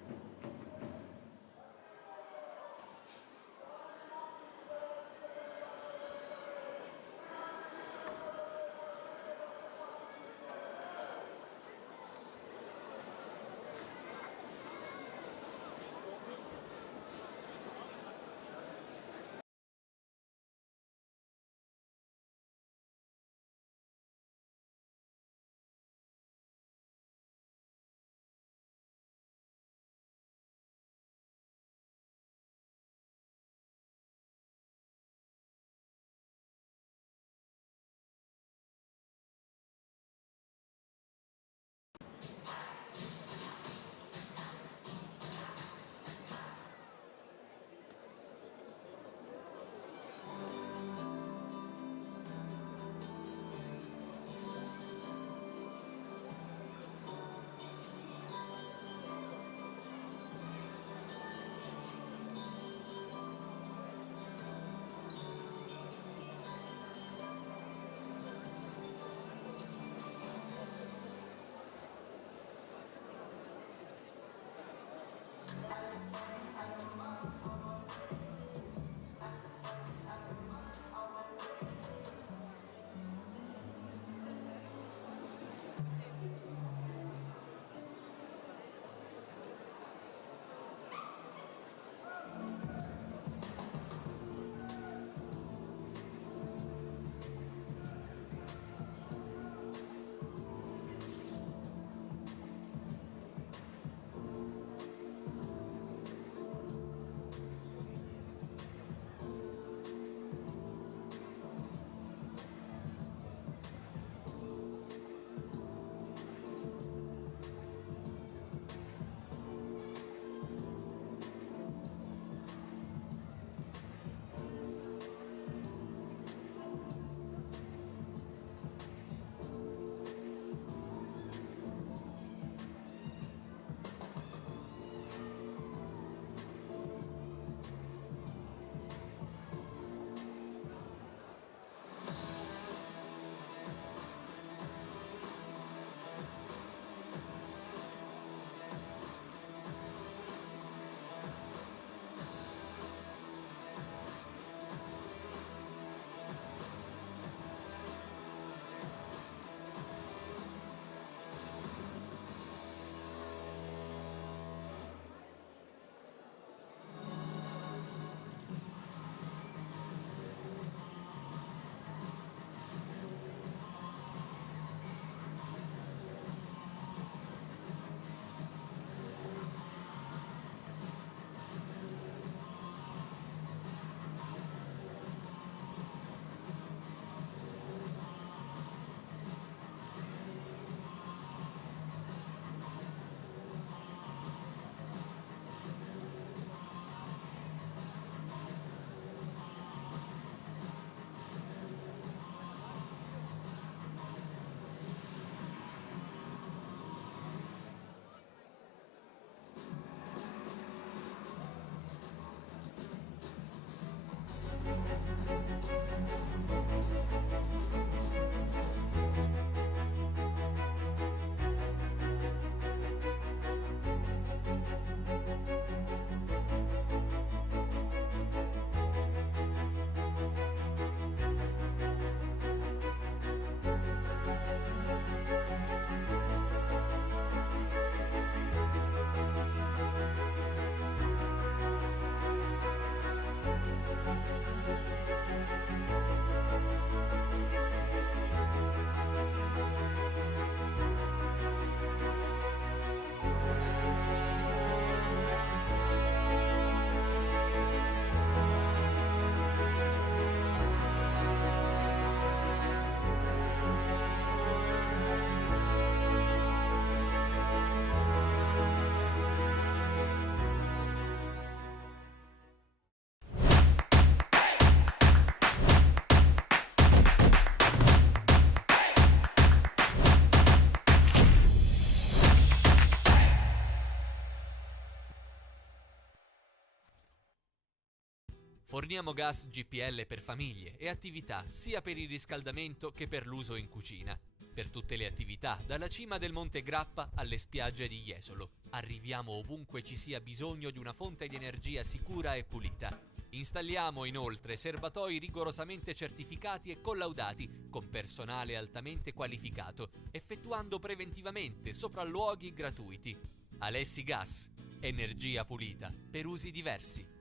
Forniamo gas GPL per famiglie e attività sia per il riscaldamento che per l'uso in cucina. Per tutte le attività, dalla cima del Monte Grappa alle spiagge di Jesolo. Arriviamo ovunque ci sia bisogno di una fonte di energia sicura e pulita. Installiamo inoltre serbatoi rigorosamente certificati e collaudati con personale altamente qualificato, effettuando preventivamente sopralluoghi gratuiti. Alessi Gas, energia pulita per usi diversi.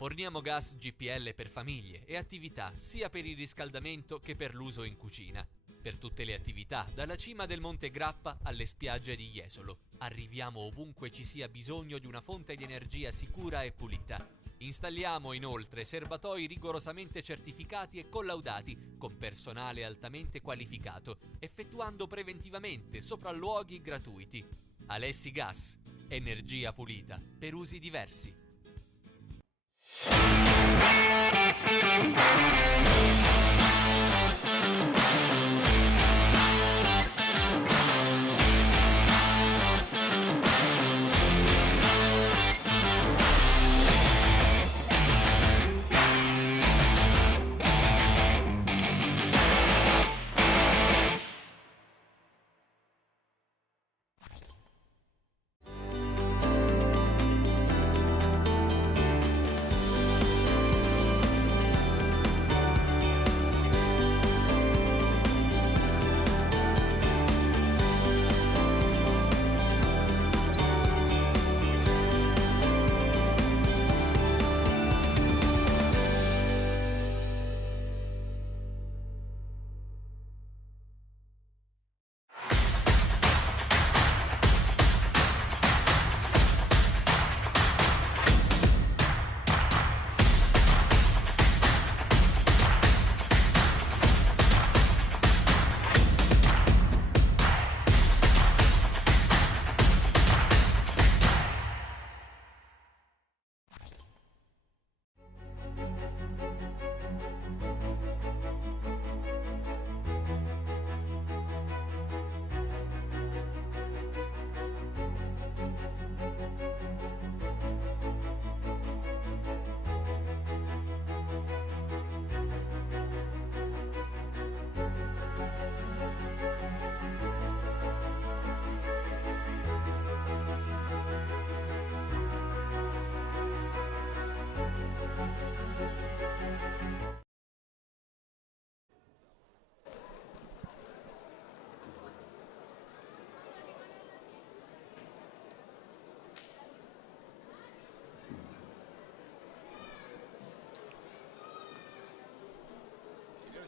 Forniamo gas GPL per famiglie e attività sia per il riscaldamento che per l'uso in cucina. Per tutte le attività, dalla cima del Monte Grappa alle spiagge di Jesolo. Arriviamo ovunque ci sia bisogno di una fonte di energia sicura e pulita. Installiamo inoltre serbatoi rigorosamente certificati e collaudati con personale altamente qualificato, effettuando preventivamente sopralluoghi gratuiti. Alessi Gas, energia pulita per usi diversi.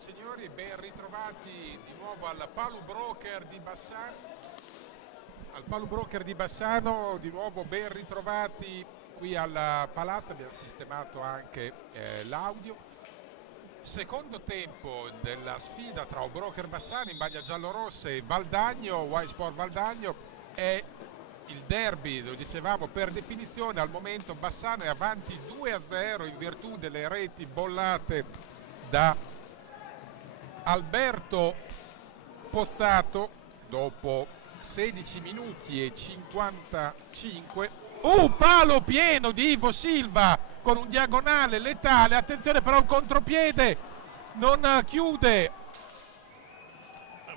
signori, ben ritrovati di nuovo al Palubroker di Bassano. Al Palubroker di Bassano, di nuovo ben ritrovati qui al palazzo, abbiamo sistemato anche l'audio. Secondo tempo della sfida tra Broker Bassano in maglia giallorossa e Valdagno, Y Sport Valdagno. È il derby, lo dicevamo, per definizione. Al momento Bassano è avanti 2-0 in virtù delle reti bollate da Alberto Pozzato dopo 16 minuti e 55. Palo pieno di Ivo Silva con un diagonale letale. Attenzione però, un contropiede, non chiude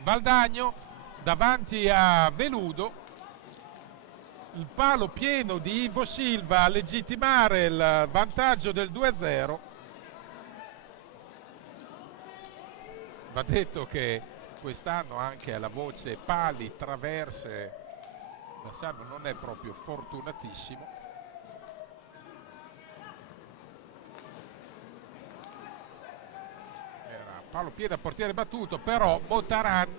Valdagno davanti a Veludo. Il palo pieno di Ivo Silva a legittimare il vantaggio del 2-0. Va detto che quest'anno anche alla voce pali, traverse, Bassano non è proprio fortunatissimo. Era palo pieno a portiere battuto, però Motaran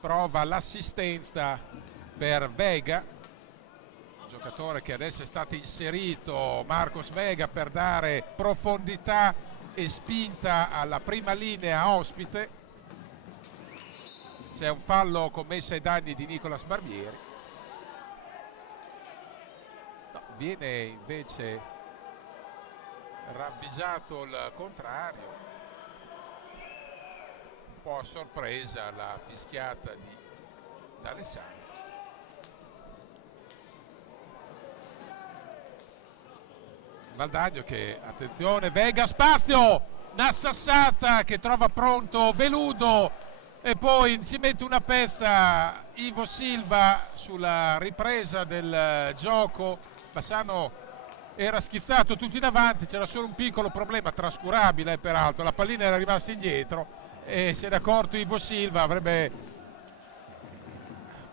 prova l'assistenza per Vega, giocatore che adesso è stato inserito, Marcos Vega, per dare profondità e spinta alla prima linea ospite. C'è un fallo commesso ai danni di Nicolas Barbieri. No, viene invece ravvisato il contrario. Un po' a sorpresa la fischiata di D'Alessandro. Valdagno che, attenzione, Vega, spazio, una sassata che trova pronto Veludo e poi ci mette una pezza Ivo Silva sulla ripresa del gioco. Bassano era schizzato tutti davanti, c'era solo un piccolo problema trascurabile peraltro, la pallina era rimasta indietro e se n'è accorto Ivo Silva, avrebbe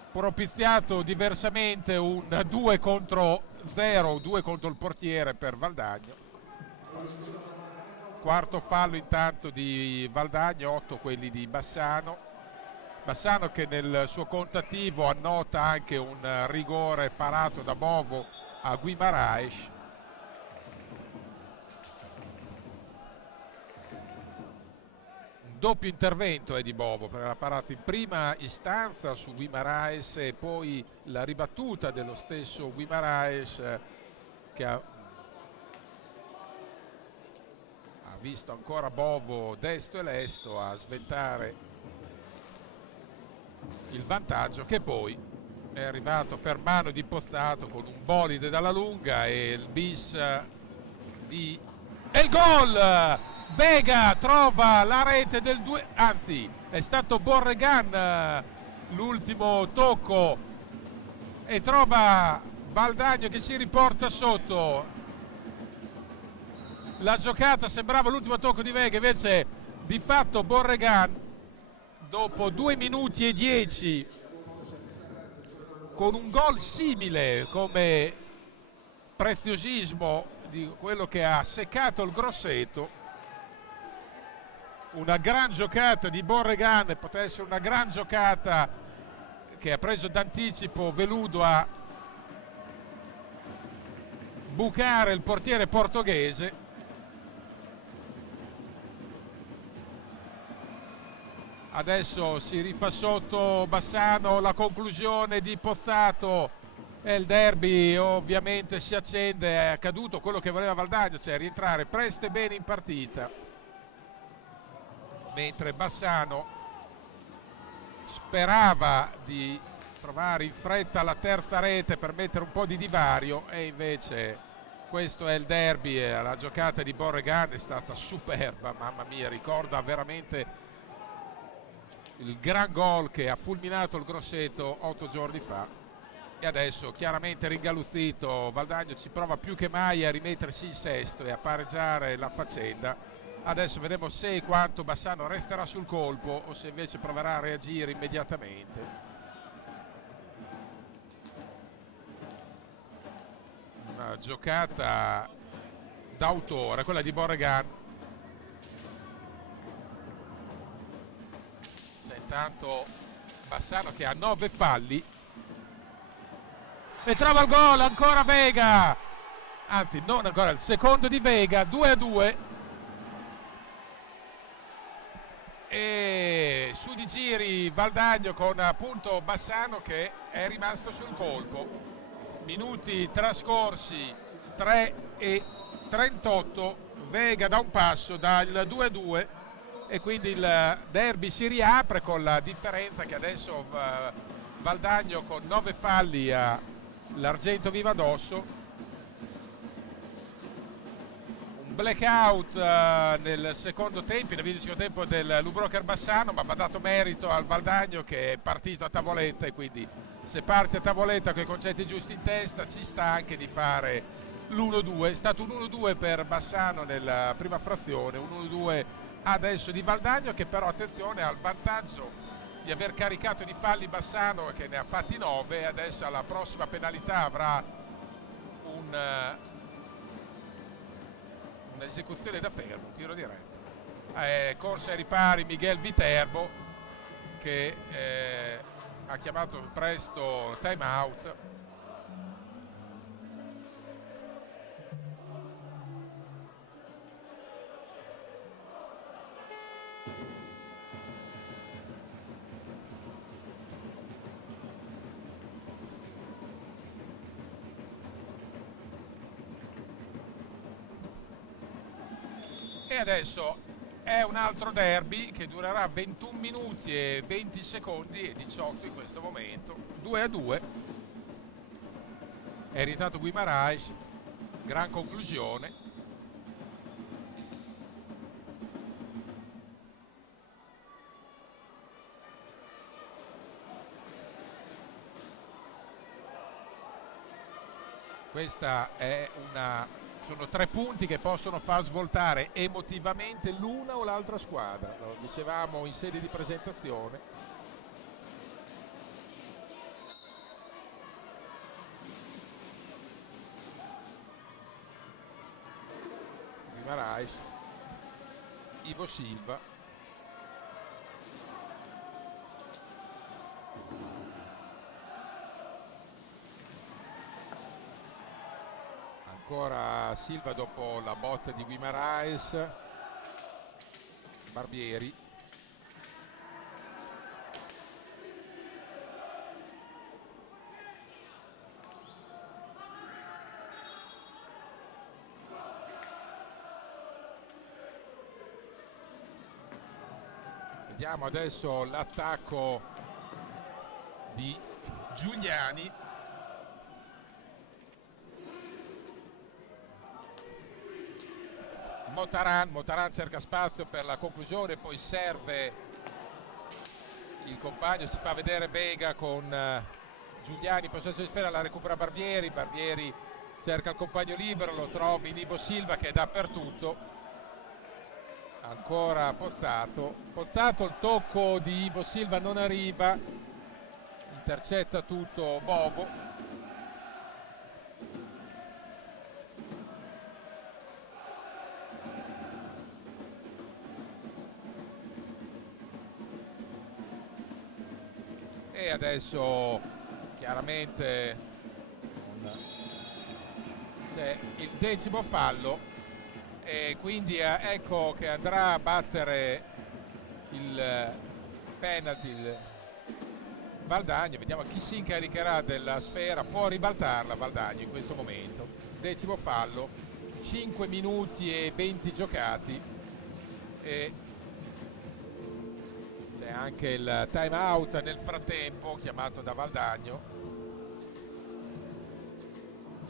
propiziato diversamente un 2-0, 2 contro il portiere per Valdagno. Quarto fallo intanto di Valdagno, 8 quelli di Bassano. Bassano che nel suo contattivo annota anche un rigore parato da Bovo a Guimaraes. Doppio intervento di Bovo, perché l'ha parato in prima istanza su Guimaraes e poi la ribattuta dello stesso Guimaraes che ha visto ancora Bovo desto e lesto a sventare il vantaggio, che poi è arrivato per mano di Pozzato con un bolide dalla lunga e il bis di... e il gol! Vega trova la rete del 2, anzi è stato Borregan l'ultimo tocco e trova Valdagno che si riporta sotto. La giocata sembrava l'ultimo tocco di Vega, invece di fatto Borregan dopo 2 minuti e 10 con un gol simile come preziosismo di quello che ha seccato il Grosseto. Una gran giocata di Borregan, poteva essere una gran giocata che ha preso d'anticipo Veludo a bucare il portiere portoghese. Adesso si rifà sotto Bassano, la conclusione di Pozzato e il derby ovviamente si accende. È accaduto quello che voleva Valdagno, cioè rientrare presto e bene in partita, mentre Bassano sperava di trovare in fretta la terza rete per mettere un po' di divario e invece questo è il derby e la giocata di Borregan è stata superba, mamma mia, ricorda veramente il gran gol che ha fulminato il Grosseto 8 giorni fa. E adesso chiaramente ringaluzzito Valdagno ci prova più che mai a rimettersi in sesto e a pareggiare la faccenda. Adesso vedremo se e quanto Bassano resterà sul colpo o se invece proverà a reagire immediatamente. Una giocata d'autore, quella di Borregan. intanto Bassano che ha 9 falli e trova il gol, ancora Vega, anzi non ancora, il secondo di Vega, 2-2. E su di giri Valdagno con appunto Bassano che è rimasto sul colpo. Minuti trascorsi 3:38, Vega da un passo dal 2-2 e quindi il derby si riapre con la differenza che adesso Valdagno con 9 falli ha l'argento vivo addosso. Un blackout nel secondo tempo, nel secondo tempo del Lubrocher Bassano, ma va dato merito al Valdagno che è partito a tavoletta e quindi se parti a tavoletta con i concetti giusti in testa ci sta anche di fare l'1-2. È stato un 1-2 per Bassano nella prima frazione, un 1-2 adesso di Valdagno che però attenzione ha il vantaggio di aver caricato di falli Bassano che ne ha fatti 9 e adesso alla prossima penalità avrà un'esecuzione da fermo, un tiro diretto. Corsa ai ripari Miguel Viterbo che ha chiamato presto time out. E adesso è un altro derby che durerà 21 minuti e 20 secondi e 18 in questo momento, 2-2. È rientrato Guimarães, gran conclusione. Questa è sono 3 punti che possono far svoltare emotivamente l'una o l'altra squadra, lo dicevamo in sede di presentazione. Guimarães, Ivo Silva, ancora Silva dopo la botta di Guimarães, Barbieri, vediamo adesso l'attacco di Giuliani. Motaran cerca spazio per la conclusione, poi serve il compagno, si fa vedere Vega con Giuliani, possesso di sfera, la recupera Barbieri cerca il compagno libero, lo trova in Ivo Silva che è dappertutto, ancora Pozzato, il tocco di Ivo Silva non arriva, intercetta tutto Bovo. E adesso chiaramente c'è il 10° fallo e quindi ecco che andrà a battere il penalty il Valdagno. Vediamo chi si incaricherà della sfera, può ribaltarla Valdagno in questo momento. 10° fallo, 5 minuti e 20 giocati e c'è anche il time out nel frattempo chiamato da Valdagno.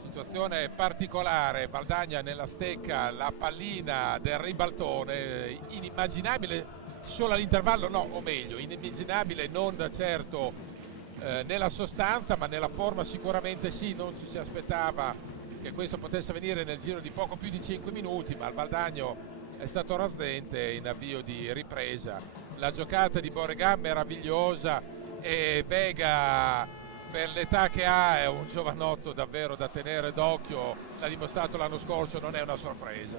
Situazione particolare, Valdagno nella stecca la pallina del ribaltone, inimmaginabile solo all'intervallo, no, o meglio, inimmaginabile non certo nella sostanza ma nella forma sicuramente sì, non ci si aspettava che questo potesse avvenire nel giro di poco più di 5 minuti, ma il Valdagno è stato razzente in avvio di ripresa. La giocata di Borregà meravigliosa e Vega per l'età che ha è un giovanotto davvero da tenere d'occhio, l'ha dimostrato l'anno scorso, non è una sorpresa.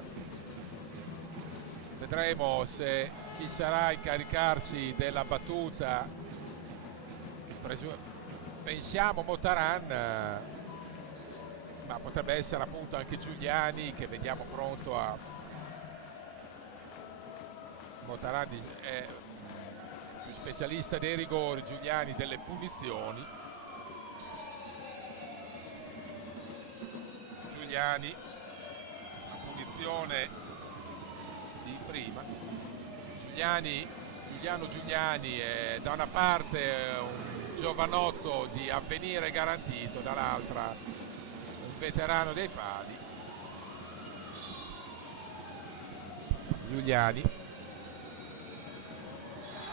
Vedremo se chi sarà a incaricarsi della battuta. Pensiamo Motaran, ma potrebbe essere appunto anche Giuliani, che vediamo pronto a... Motaran è più specialista dei rigori, Giuliani delle punizioni. Giuliani, la punizione di prima. Giuliano Giuliani è da una parte un giovanotto di avvenire garantito, dall'altra un veterano dei pali. Giuliani,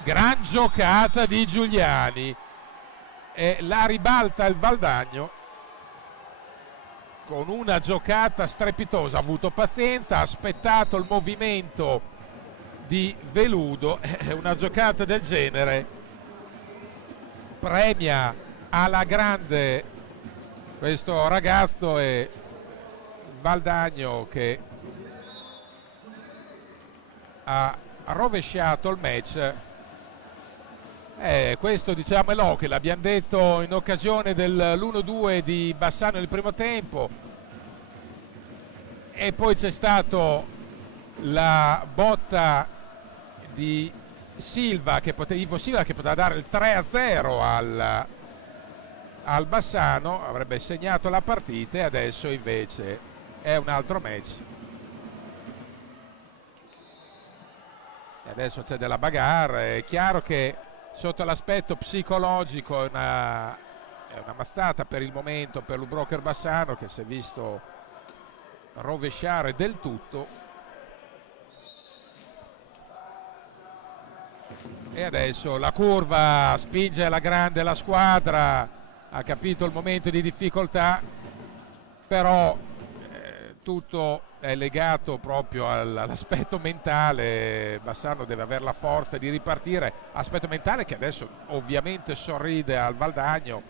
gran giocata di Giuliani, e la ribalta il Valdagno con una giocata strepitosa. Ha avuto pazienza, ha aspettato il movimento di Veludo. Una giocata del genere premia alla grande questo ragazzo, e Valdagno che ha rovesciato il match. Questo diciamolo, che l'abbiamo detto in occasione dell'1-2 di Bassano nel primo tempo, e poi c'è stato la botta di Silva, Ivo Silva, che poteva dare il 3-0 al Bassano, avrebbe segnato la partita, e adesso invece è un altro match. E adesso c'è della bagarre. È chiaro che sotto l'aspetto psicologico è una mazzata per il momento per l'U-Broker Bassano, che si è visto rovesciare del tutto. E adesso la curva spinge alla grande la squadra, ha capito il momento di difficoltà, però tutto è legato proprio all'aspetto mentale. Bassano deve avere la forza di ripartire, aspetto mentale che adesso ovviamente sorride al Valdagno,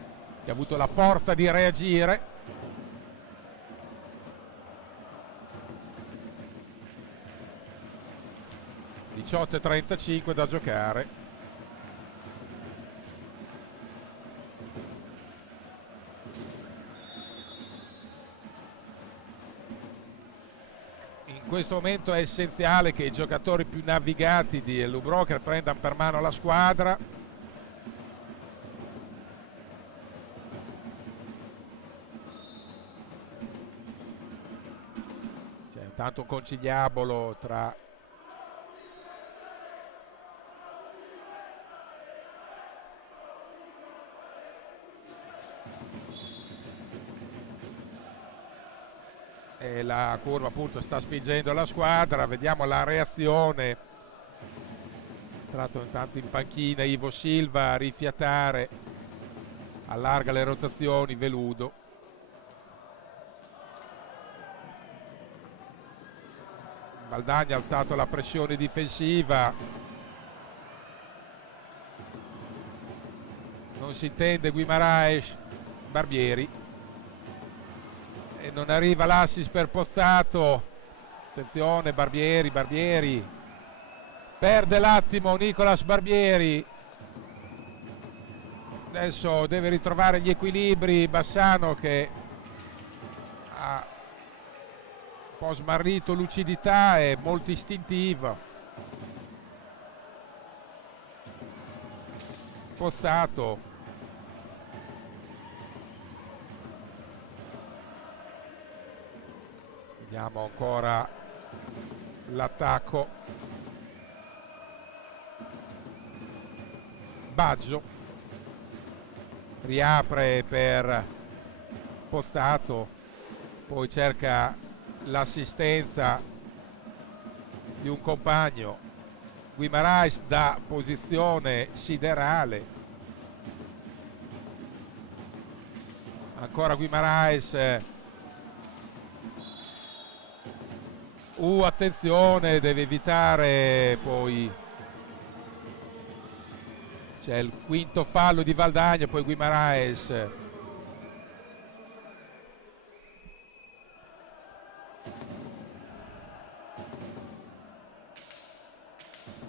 che ha avuto la forza di reagire. (18:35 da giocare). In questo momento è essenziale che i giocatori più navigati di l'U-Broker prendano per mano la squadra. C'è intanto un conciliabolo tra e la curva appunto sta spingendo la squadra. Vediamo la reazione. Tratto intanto in panchina Ivo Silva a rifiatare, allarga le rotazioni Veludo. Valdagno ha alzato la pressione difensiva, non si intende Guimaraes, Barbieri, e non arriva l'assist per Pozzato. Attenzione Barbieri, perde l'attimo Nicolas Barbieri, adesso deve ritrovare gli equilibri Bassano, che ha un po' smarrito lucidità, è molto istintivo. Pozzato, vediamo ancora l'attacco. Baggio riapre per Pozzato, poi cerca l'assistenza di un compagno. Guimaraes da posizione siderale, ancora Guimaraes. Attenzione, deve evitare, poi c'è il quinto fallo di Valdagno, poi Guimaraes.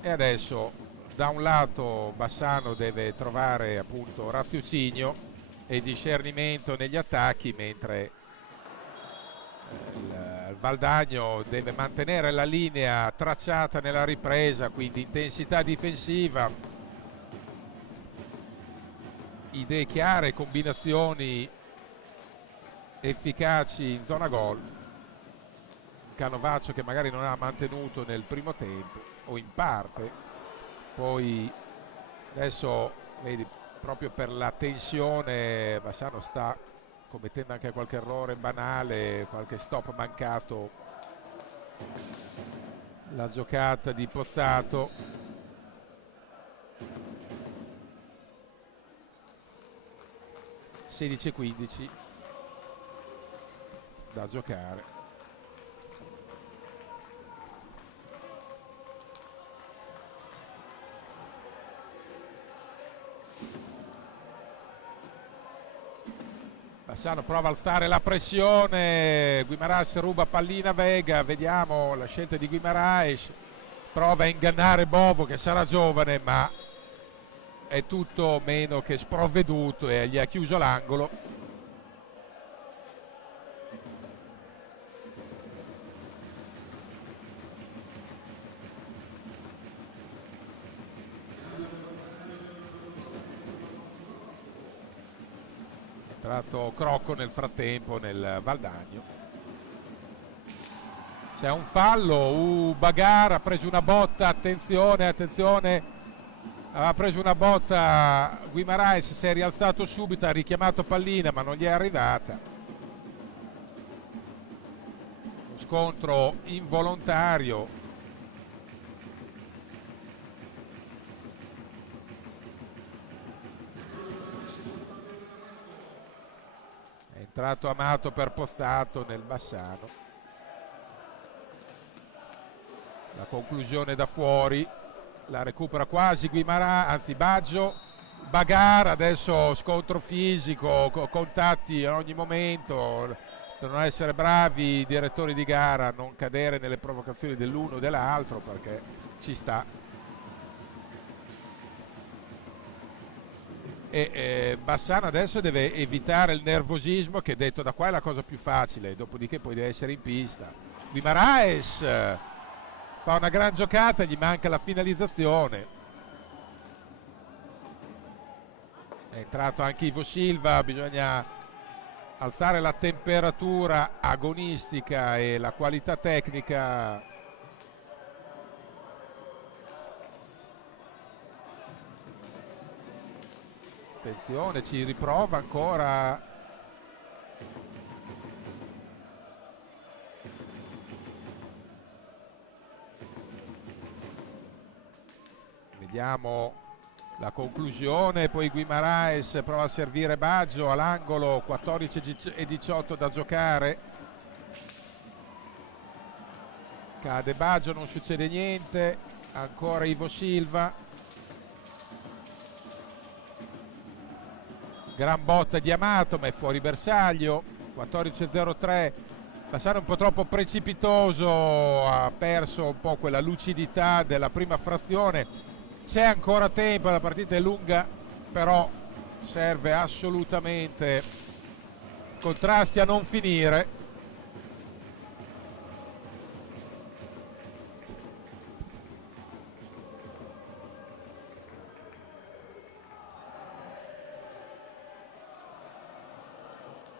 E adesso da un lato Bassano deve trovare appunto raziocinio e discernimento negli attacchi, mentre il Valdagno deve mantenere la linea tracciata nella ripresa, quindi intensità difensiva, idee chiare, combinazioni efficaci in zona gol. Un canovaccio che magari non ha mantenuto nel primo tempo o in parte, poi adesso vedi proprio per la tensione Bassano sta commettendo anche qualche errore banale, qualche stop mancato, la giocata di Pozzato. (16:15) da giocare. Bassano prova a alzare la pressione, Guimaraes ruba pallina Vega, vediamo la scelta di Guimaraes, prova a ingannare Bovo che sarà giovane ma è tutto meno che sprovveduto e gli ha chiuso l'angolo. Entrato Crocco nel frattempo nel Valdagno. C'è un fallo, Bagar ha preso una botta, attenzione, ha preso una botta Guimaraes, si è rialzato subito, ha richiamato pallina ma non gli è arrivata. Lo scontro involontario. È entrato Amato per Pozzato nel Bassano. La conclusione da fuori. La recupera quasi Guimaraes, anzi Baggio. Bagar, adesso scontro fisico, contatti a ogni momento. Devono essere bravi i direttori di gara a non cadere nelle provocazioni dell'uno o dell'altro, perché ci sta. E Bassano adesso deve evitare il nervosismo, che detto da qua è la cosa più facile, dopodiché poi deve essere in pista. Guimaraes fa una gran giocata, gli manca la finalizzazione. È entrato anche Ivo Silva, bisogna alzare la temperatura agonistica e la qualità tecnica. Attenzione, ci riprova ancora. Vediamo la conclusione, poi Guimaraes prova a servire Baggio all'angolo, 14:18 da giocare. Cade Baggio, non succede niente, ancora Ivo Silva. Gran botta di Amato ma è fuori bersaglio. 14:03. Bassano un po' troppo precipitoso, ha perso un po' quella lucidità della prima frazione. C'è ancora tempo, la partita è lunga, però serve assolutamente contrasti a non finire.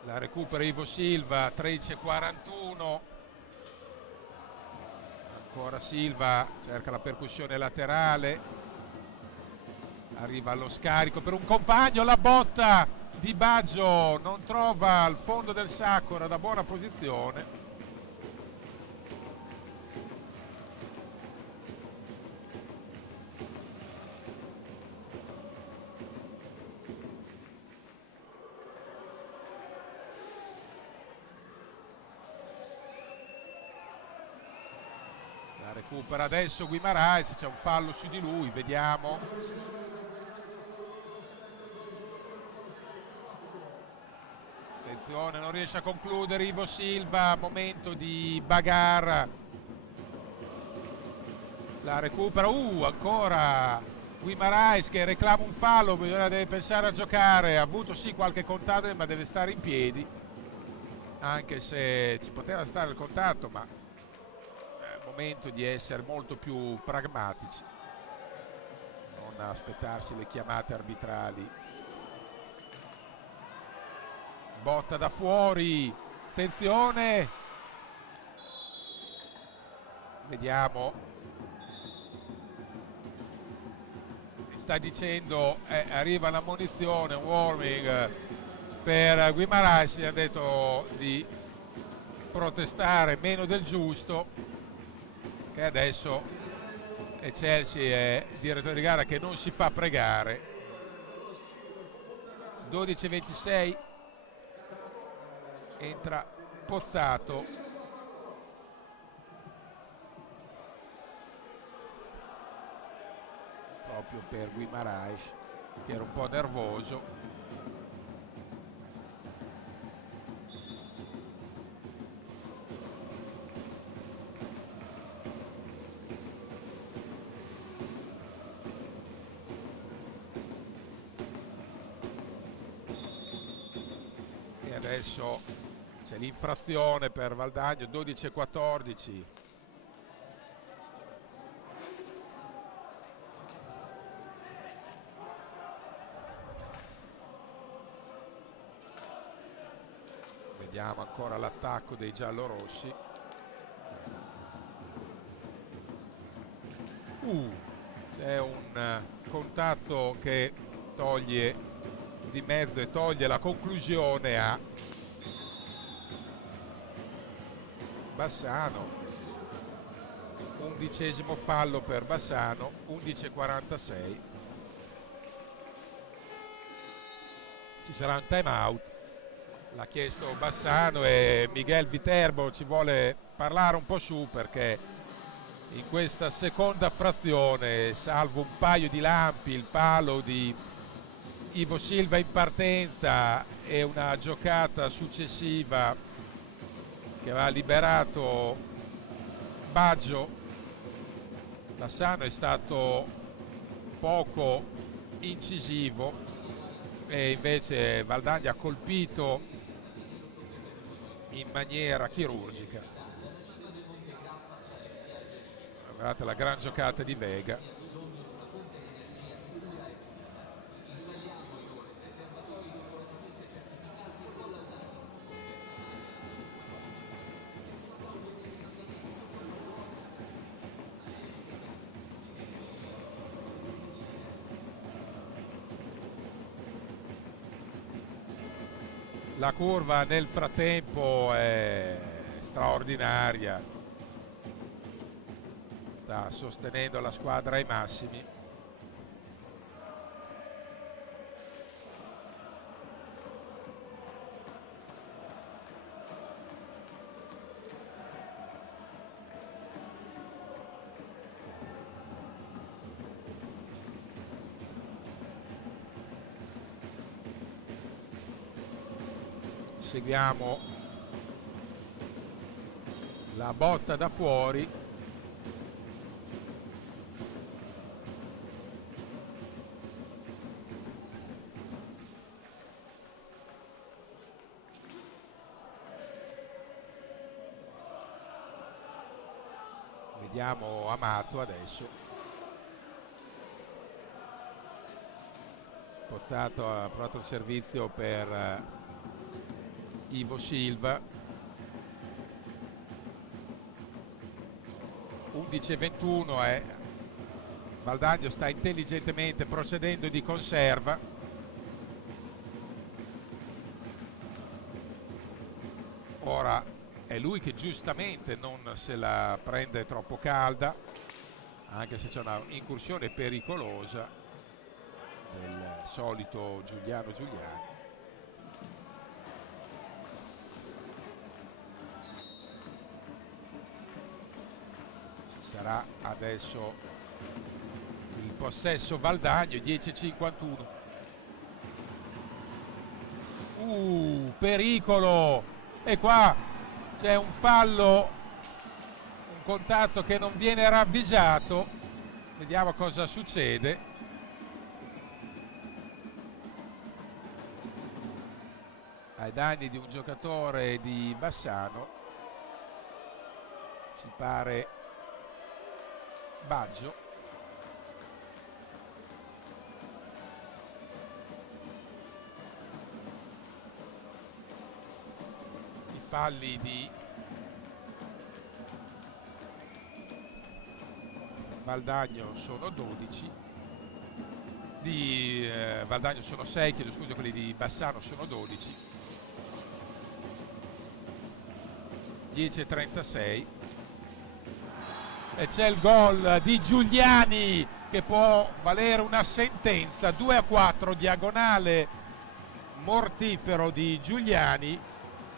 La recupera Ivo Silva, 13:41. Ancora Silva, cerca la percussione laterale. Arriva allo scarico per un compagno, la botta di Baggio non trova il fondo del sacco, era da buona posizione. La recupera adesso Guimaraes, c'è un fallo su di lui, vediamo. Attenzione, non riesce a concludere Ivo Silva, momento di Bagar. la recupera, ancora Guimarães che reclama un fallo, deve pensare a giocare, ha avuto sì qualche contatto ma deve stare in piedi, anche se ci poteva stare il contatto, ma è il momento di essere molto più pragmatici, non aspettarsi le chiamate arbitrali. Botta da fuori, attenzione, vediamo, sta dicendo arriva la munizione, un warning per Guimarães, gli ha detto di protestare meno del giusto, che adesso Chelsea è direttore di gara che non si fa pregare. 12-26, entra Pozzato, proprio per Guimarães che era un po' nervoso. E adesso c'è l'infrazione per Valdagno, 12-14. Vediamo ancora l'attacco dei giallorossi. C'è un contatto che toglie di mezzo e toglie la conclusione a Bassano. 11° fallo per Bassano, 11-46. Ci sarà un time out. L'ha chiesto Bassano e Miguel Viterbo ci vuole parlare un po' su, perché in questa seconda frazione, salvo un paio di lampi, il palo di Ivo Silva in partenza e una giocata successiva che aveva liberato Baggio, Bassano è stato poco incisivo e invece Valdagno ha colpito in maniera chirurgica. Guardate la gran giocata di Vega. La curva nel frattempo è straordinaria, sta sostenendo la squadra ai massimi. Seguiamo la botta da fuori. Vediamo Amato adesso. Pozzato ha provato il servizio per Ivo Silva. 11-21 Valdagno sta intelligentemente procedendo di conserva. Ora è lui che giustamente non se la prende troppo calda, anche se c'è una incursione pericolosa del solito Giuliano Giuliani. Sarà adesso il possesso Valdagno, 10-51. Pericolo! E qua c'è un fallo un contatto che non viene ravvisato. Vediamo cosa succede. Ai danni di un giocatore di Bassano, ci pare Baggio. I falli di Valdagno sono 12, di Valdagno sono 6, chiedo scusa, quelli di Bassano sono 12. 10:36 e c'è il gol di Giuliani che può valere una sentenza. 2-4, diagonale mortifero di Giuliani,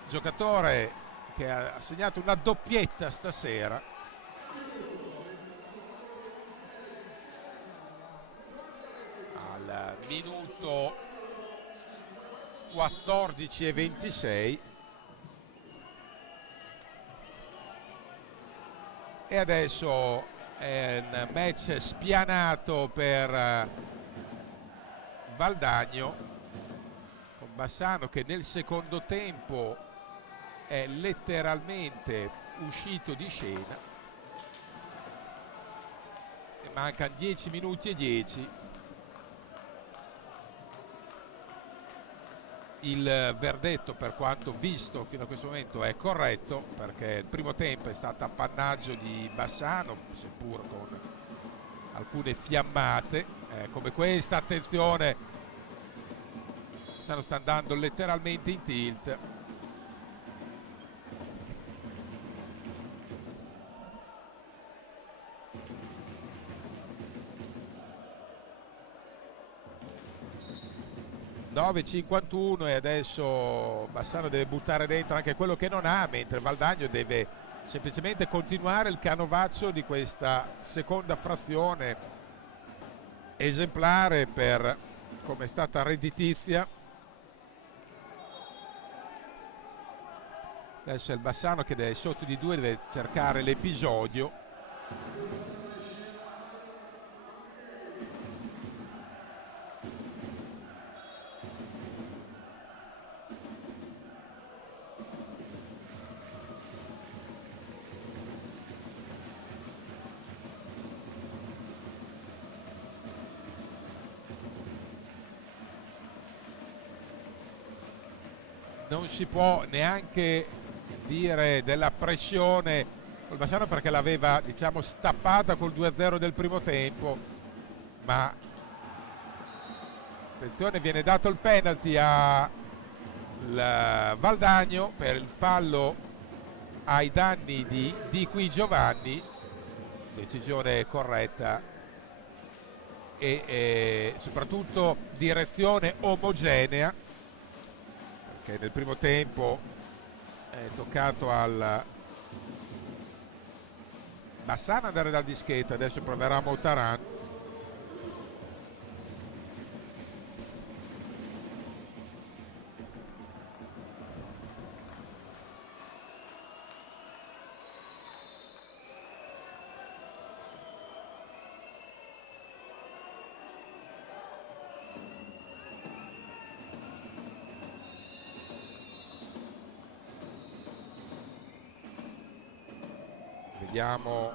giocatore che ha segnato una doppietta stasera. Al minuto 14:26 e adesso è un match spianato per Valdagno, con Bassano che nel secondo tempo è letteralmente uscito di scena e mancano 10 minuti e 10. Il verdetto, per quanto visto fino a questo momento, è corretto, perché il primo tempo è stato appannaggio di Bassano, seppur con alcune fiammate come questa. Attenzione, sta andando letteralmente in tilt. (9:51) e adesso Bassano deve buttare dentro anche quello che non ha, mentre Valdagno deve semplicemente continuare il canovaccio di questa seconda frazione, esemplare per come è stata redditizia. Adesso è il Bassano che è sotto di 2, deve cercare l'episodio. Non si può neanche dire della pressione col Bassano, perché l'aveva, diciamo, stappata col 2-0 del primo tempo, ma attenzione, viene dato il penalty a Valdagno per il fallo ai danni di Qui Giovanni. Decisione corretta e soprattutto direzione omogenea, che nel primo tempo è toccato al Bassano andare dal dischetto. Adesso proverà Motaran. Vediamo,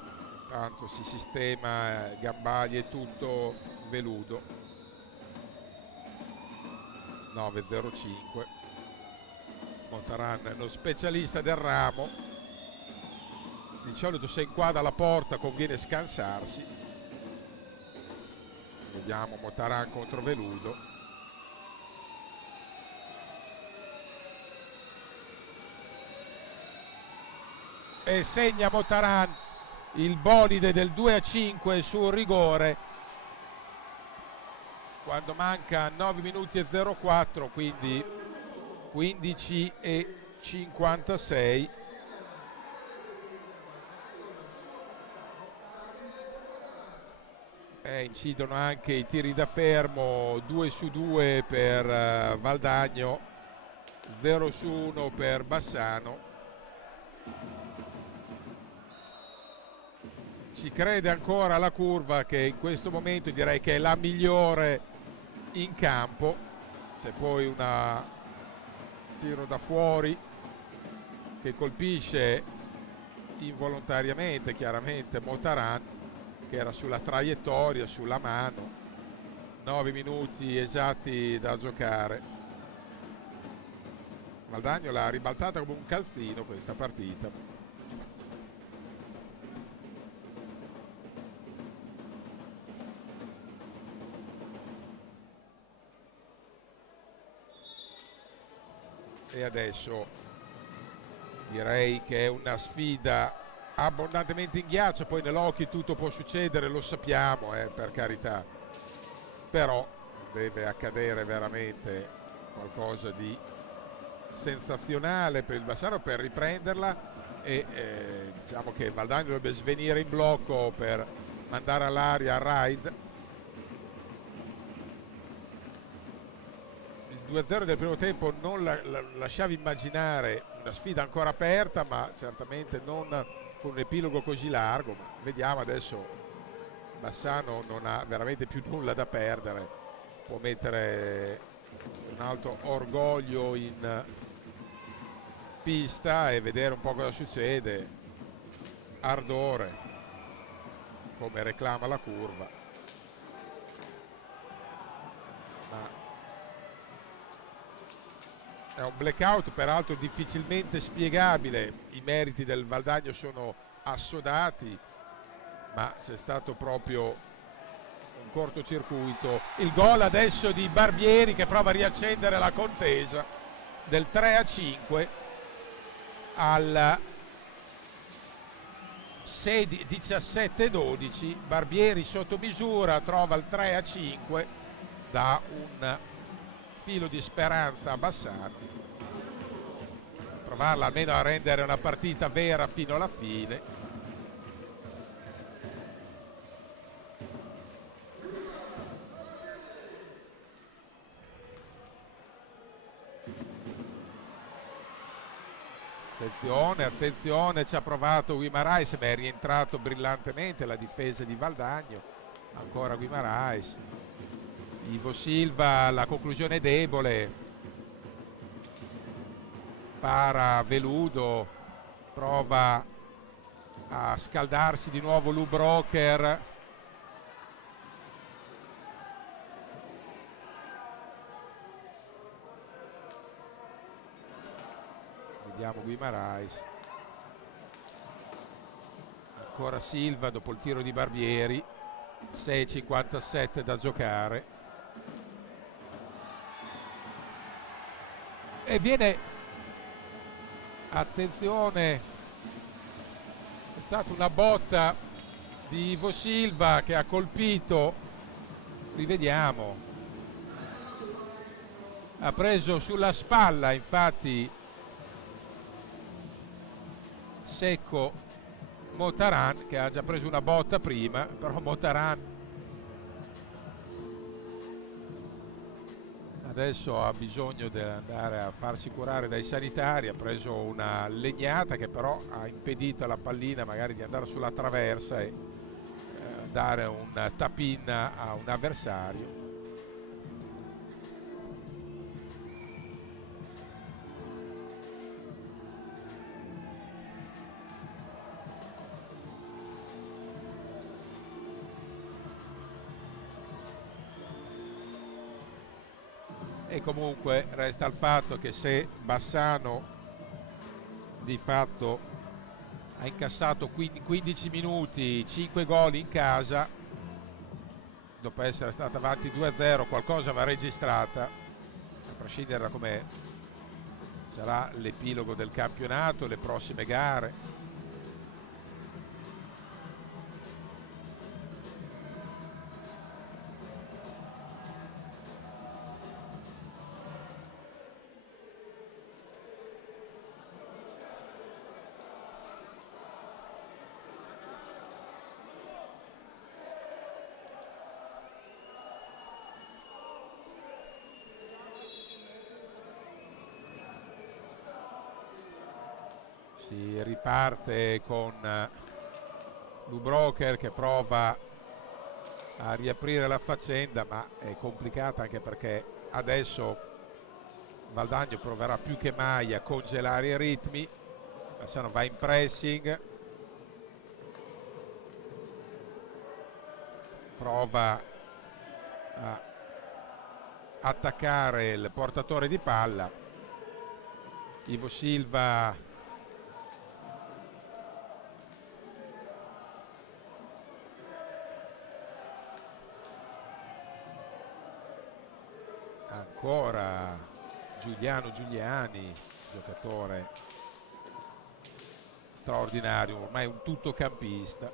tanto si sistema Gambagli e tutto Veludo. 9:05. Montaran, lo specialista del ramo. Di solito se inquadra la porta conviene scansarsi. Vediamo Montaran contro Veludo. E segna Motaran il bolide del 2-5 sul rigore quando manca 9 minuti e 04, quindi 15:56. Incidono anche i tiri da fermo, 2-2 per Valdagno, 0-1 per Bassano. ci crede ancora la curva, che in questo momento direi che è la migliore in campo. C'è poi un tiro da fuori che colpisce involontariamente chiaramente Motaran, che era sulla traiettoria, sulla mano. 9 minuti esatti da giocare. Valdagno l'ha ribaltata come un calzino questa partita. E adesso direi che è una sfida abbondantemente in ghiaccio, poi nell'hockey tutto può succedere, lo sappiamo, per carità, però deve accadere veramente qualcosa di sensazionale per il Bassano per riprenderla, e diciamo che Valdagno dovrebbe svenire in blocco per mandare all'aria Raid. Il 2-0 del primo tempo non lasciava immaginare una sfida ancora aperta, ma certamente non con un epilogo così largo. Ma vediamo adesso, Bassano non ha veramente più nulla da perdere, può mettere un alto orgoglio in pista e vedere un po' cosa succede. Ardore, come reclama la curva, ma è un blackout peraltro difficilmente spiegabile. I meriti del Valdagno sono assodati, ma c'è stato proprio un cortocircuito. Il gol adesso di Barbieri, che prova a riaccendere la contesa, del 3-5 al 17-12. Barbieri sotto misura trova il 3-5, da un filo di speranza a Bassano, provarla almeno a rendere una partita vera fino alla fine. Attenzione, attenzione, ci ha provato Guimarães, ma è rientrato brillantemente la difesa di Valdagno. Ancora Guimarães. Ivo Silva, la conclusione debole, para Veludo, prova a scaldarsi di nuovo Lou Broker. Vediamo Guimarães, ancora Silva dopo il tiro di Barbieri. 6:57 da giocare. E viene, attenzione, è stata una botta di Ivo Silva che ha colpito, rivediamo, ha preso sulla spalla infatti secco Motaran, che ha già preso una botta prima, però Motaran adesso ha bisogno di andare a farsi curare dai sanitari. Ha preso una legnata che però ha impedito alla pallina magari di andare sulla traversa e dare un tap-in a un avversario. E comunque resta il fatto che se Bassano di fatto ha incassato 15 minuti, 5 gol in casa, dopo essere stata avanti 2-0, qualcosa va registrata, a prescindere da come sarà l'epilogo del campionato, le prossime gare. Si riparte con Lubrocher che prova a riaprire la faccenda, ma è complicata anche perché adesso Valdagno proverà più che mai a congelare i ritmi. Bassano va in pressing, prova a attaccare il portatore di palla. Ivo Silva ancora Giuliano Giuliani, giocatore straordinario, ormai un tuttocampista.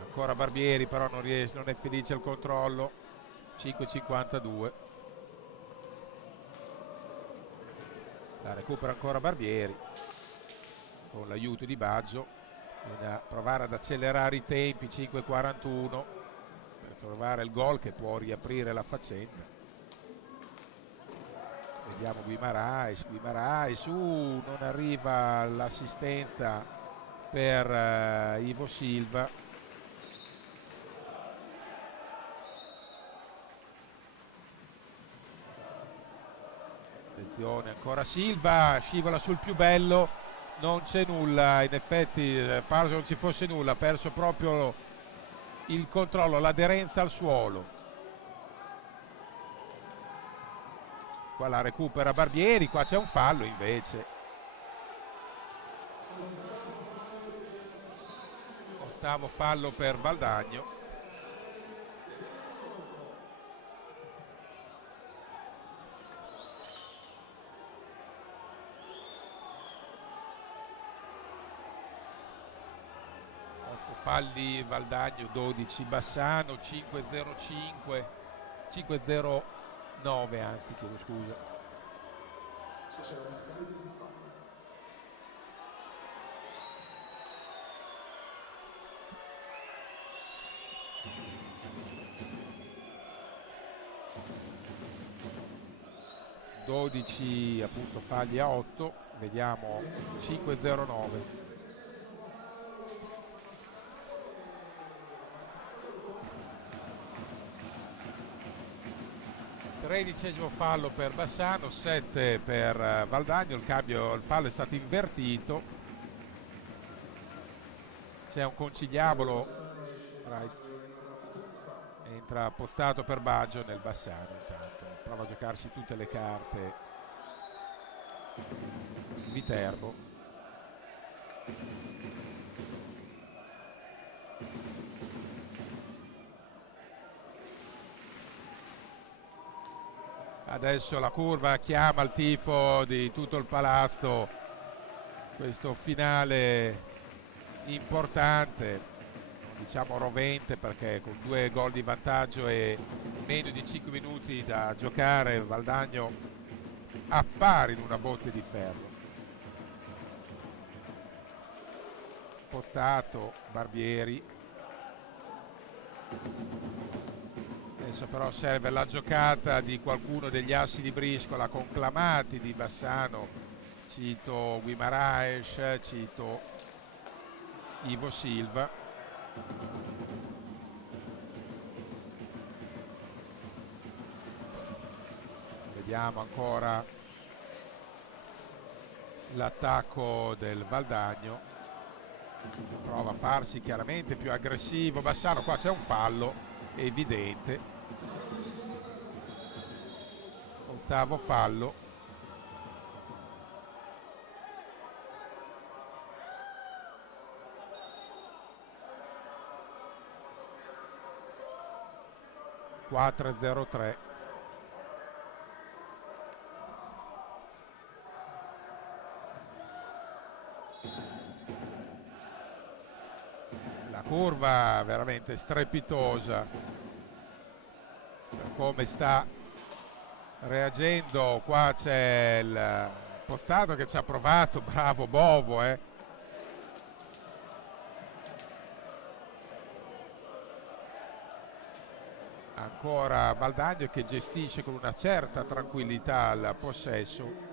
Ancora Barbieri, però non riesce, non è felice al controllo. 5,52. La recupera ancora Barbieri con l'aiuto di Baggio. Bisogna provare ad accelerare i tempi. 5,41 per trovare il gol che può riaprire la faccenda. Vediamo Guimaraes, non arriva l'assistenza per Ivo Silva. Attenzione, ancora Silva, scivola sul più bello, non c'è nulla, in effetti pare che non ci fosse nulla, ha perso proprio il controllo, l'aderenza al suolo. Qua la recupera Barbieri, qua c'è un fallo invece. Ottavo fallo per Valdagno. Falli Valdagno, 12 Bassano, 5,05, 5,09 anzi, chiedo scusa. Dodici appunto falli a 8, vediamo 5,09. 13° fallo per Bassano, 7 per Valdagno, il fallo è stato invertito, c'è un conciliabolo, entra Pozzato per Baggio nel Bassano, intanto prova a giocarsi tutte le carte Viterbo. Adesso la curva chiama il tifo di tutto il palazzo, questo finale importante, diciamo rovente, perché con 2 gol di vantaggio e meno di 5 minuti da giocare Valdagno appare in una botte di ferro. Pozzato, Barbieri. Adesso però serve la giocata di qualcuno degli assi di briscola conclamati di Bassano, cito Guimaraes, cito Ivo Silva. Vediamo ancora l'attacco del Valdagno, prova a farsi chiaramente più aggressivo Bassano, qua c'è un fallo evidente. Ottavo fallo. (4-0-3). La curva veramente strepitosa per come sta reagendo. Qua c'è il Pozzato che ci ha provato, bravo Bovo, ancora Valdagno che gestisce con una certa tranquillità il possesso.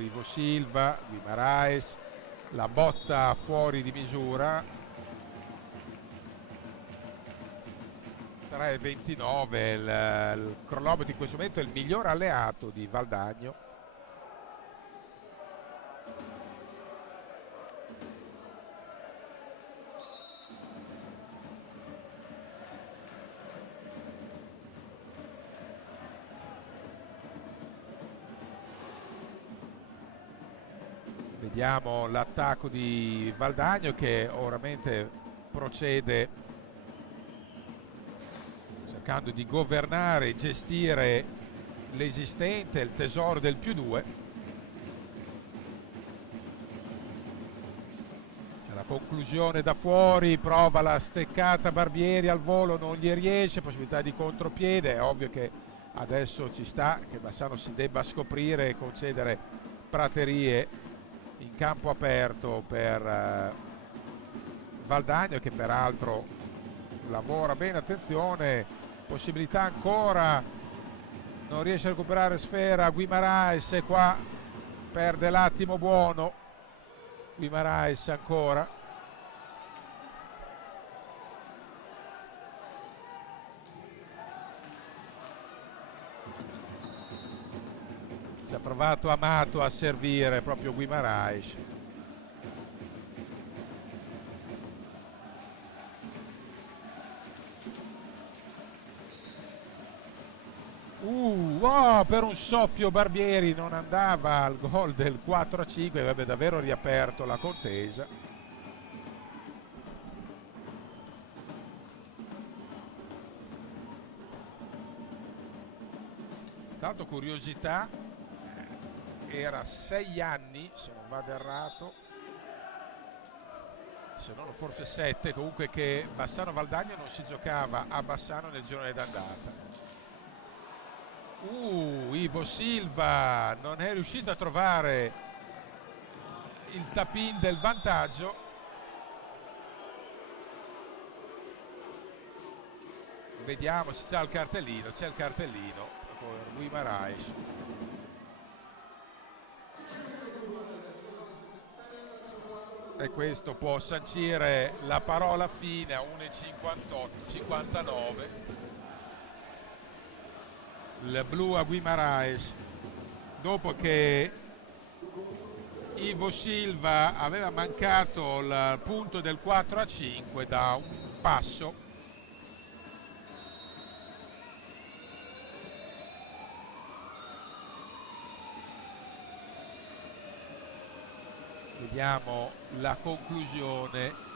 por Ivo Silva, Guimaraes, la botta fuori di misura, 3,29, il cronometro in questo momento è il miglior alleato di Valdagno. Vediamo l'attacco di Valdagno che oramente procede cercando di governare e gestire l'esistente, il tesoro del +2. C'è la conclusione da fuori, prova la steccata Barbieri al volo, non gli riesce, possibilità di contropiede. È ovvio che adesso ci sta che Bassano si debba scoprire e concedere praterie in campo aperto per Valdagno, che peraltro lavora bene. Attenzione, possibilità ancora, non riesce a recuperare sfera Guimaraes e qua perde l'attimo buono Guimaraes ancora. Si è provato Amato a servire proprio Guimaraes. Per un soffio Barbieri non andava al gol del 4-5, avrebbe davvero riaperto la contesa. Tanto curiosità, era 6 anni, se non vado errato, se non forse 7, comunque, che Bassano Valdagno non si giocava a Bassano nel girone d'andata. Ivo Silva non è riuscito a trovare il tap-in del vantaggio. Vediamo se c'è il cartellino. C'è il cartellino per Guimaraes. E questo può sancire la parola fine a 1,58-59. Il blu a Guimaraes, dopo che Ivo Silva aveva mancato il punto del 4-5 da un passo. Vediamo la conclusione.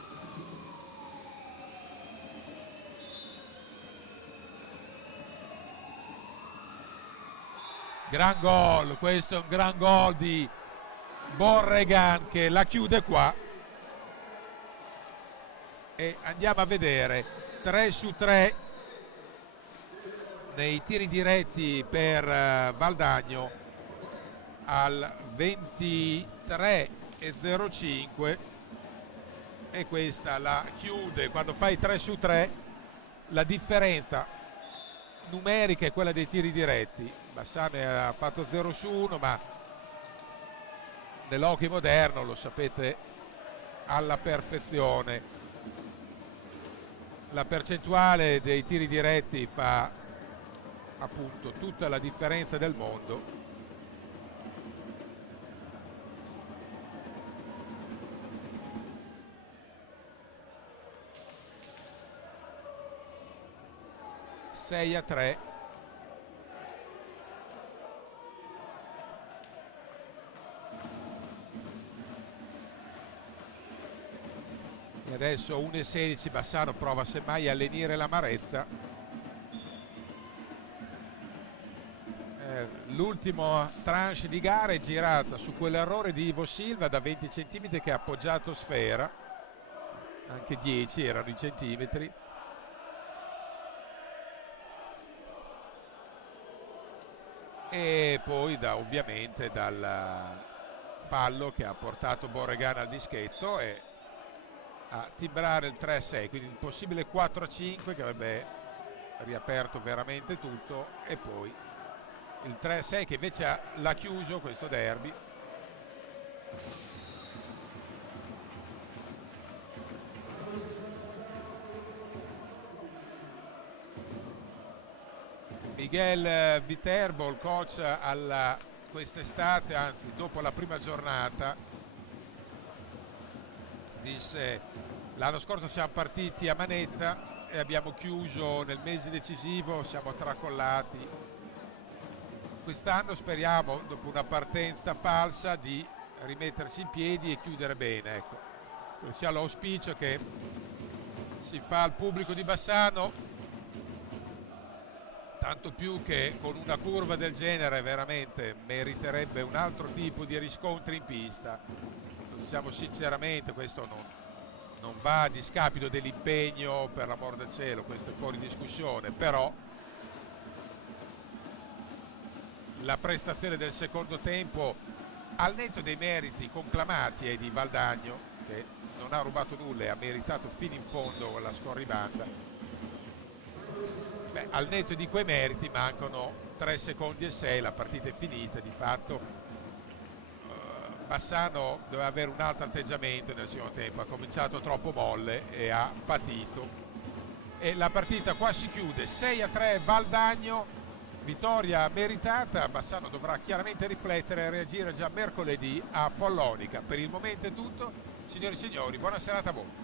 Gran gol, questo è un gran gol di Borregan che la chiude qua. E andiamo a vedere 3 su 3 nei tiri diretti per Valdagno al 23,05, e questa la chiude. Quando fai 3 su 3 la differenza numerica è quella dei tiri diretti. Bassano ha fatto 0 su 1, ma nell'hockey moderno lo sapete alla perfezione. La percentuale dei tiri diretti fa appunto tutta la differenza del mondo. Sei a 3. E adesso 1,16, Bassano prova semmai a lenire l'amarezza. L'ultimo tranche di gara è girata su quell'errore di Ivo Silva da 20 cm che ha appoggiato sfera, anche 10 erano i centimetri. E poi ovviamente dal fallo che ha portato Borregan al dischetto e a timbrare il 3-6, quindi il possibile 4-5 che avrebbe riaperto veramente tutto, e poi il 3-6 che invece l'ha chiuso questo derby. Miguel Viterbo, il coach quest'estate, anzi dopo la prima giornata, disse: l'anno scorso siamo partiti a manetta e abbiamo chiuso nel mese decisivo, siamo tracollati. Quest'anno speriamo, dopo una partenza falsa, di rimetterci in piedi e chiudere bene. Ecco, questo sia l'auspicio che si fa al pubblico di Bassano, tanto più che con una curva del genere veramente meriterebbe un altro tipo di riscontri in pista. Lo diciamo sinceramente, questo non va a discapito dell'impegno, per l'amor del cielo, questo è fuori discussione, però la prestazione del secondo tempo, al netto dei meriti conclamati di Valdagno, che non ha rubato nulla e ha meritato fino in fondo la scorribanda, al netto di quei meriti mancano 3 secondi e 6, la partita è finita. Di fatto Bassano doveva avere un altro atteggiamento nel secondo tempo, ha cominciato troppo molle e ha patito, e la partita qua si chiude 6-3 Valdagno, vittoria meritata. Bassano dovrà chiaramente riflettere e reagire già mercoledì a Follonica. Per il momento è tutto, signori e signori, buona serata a voi.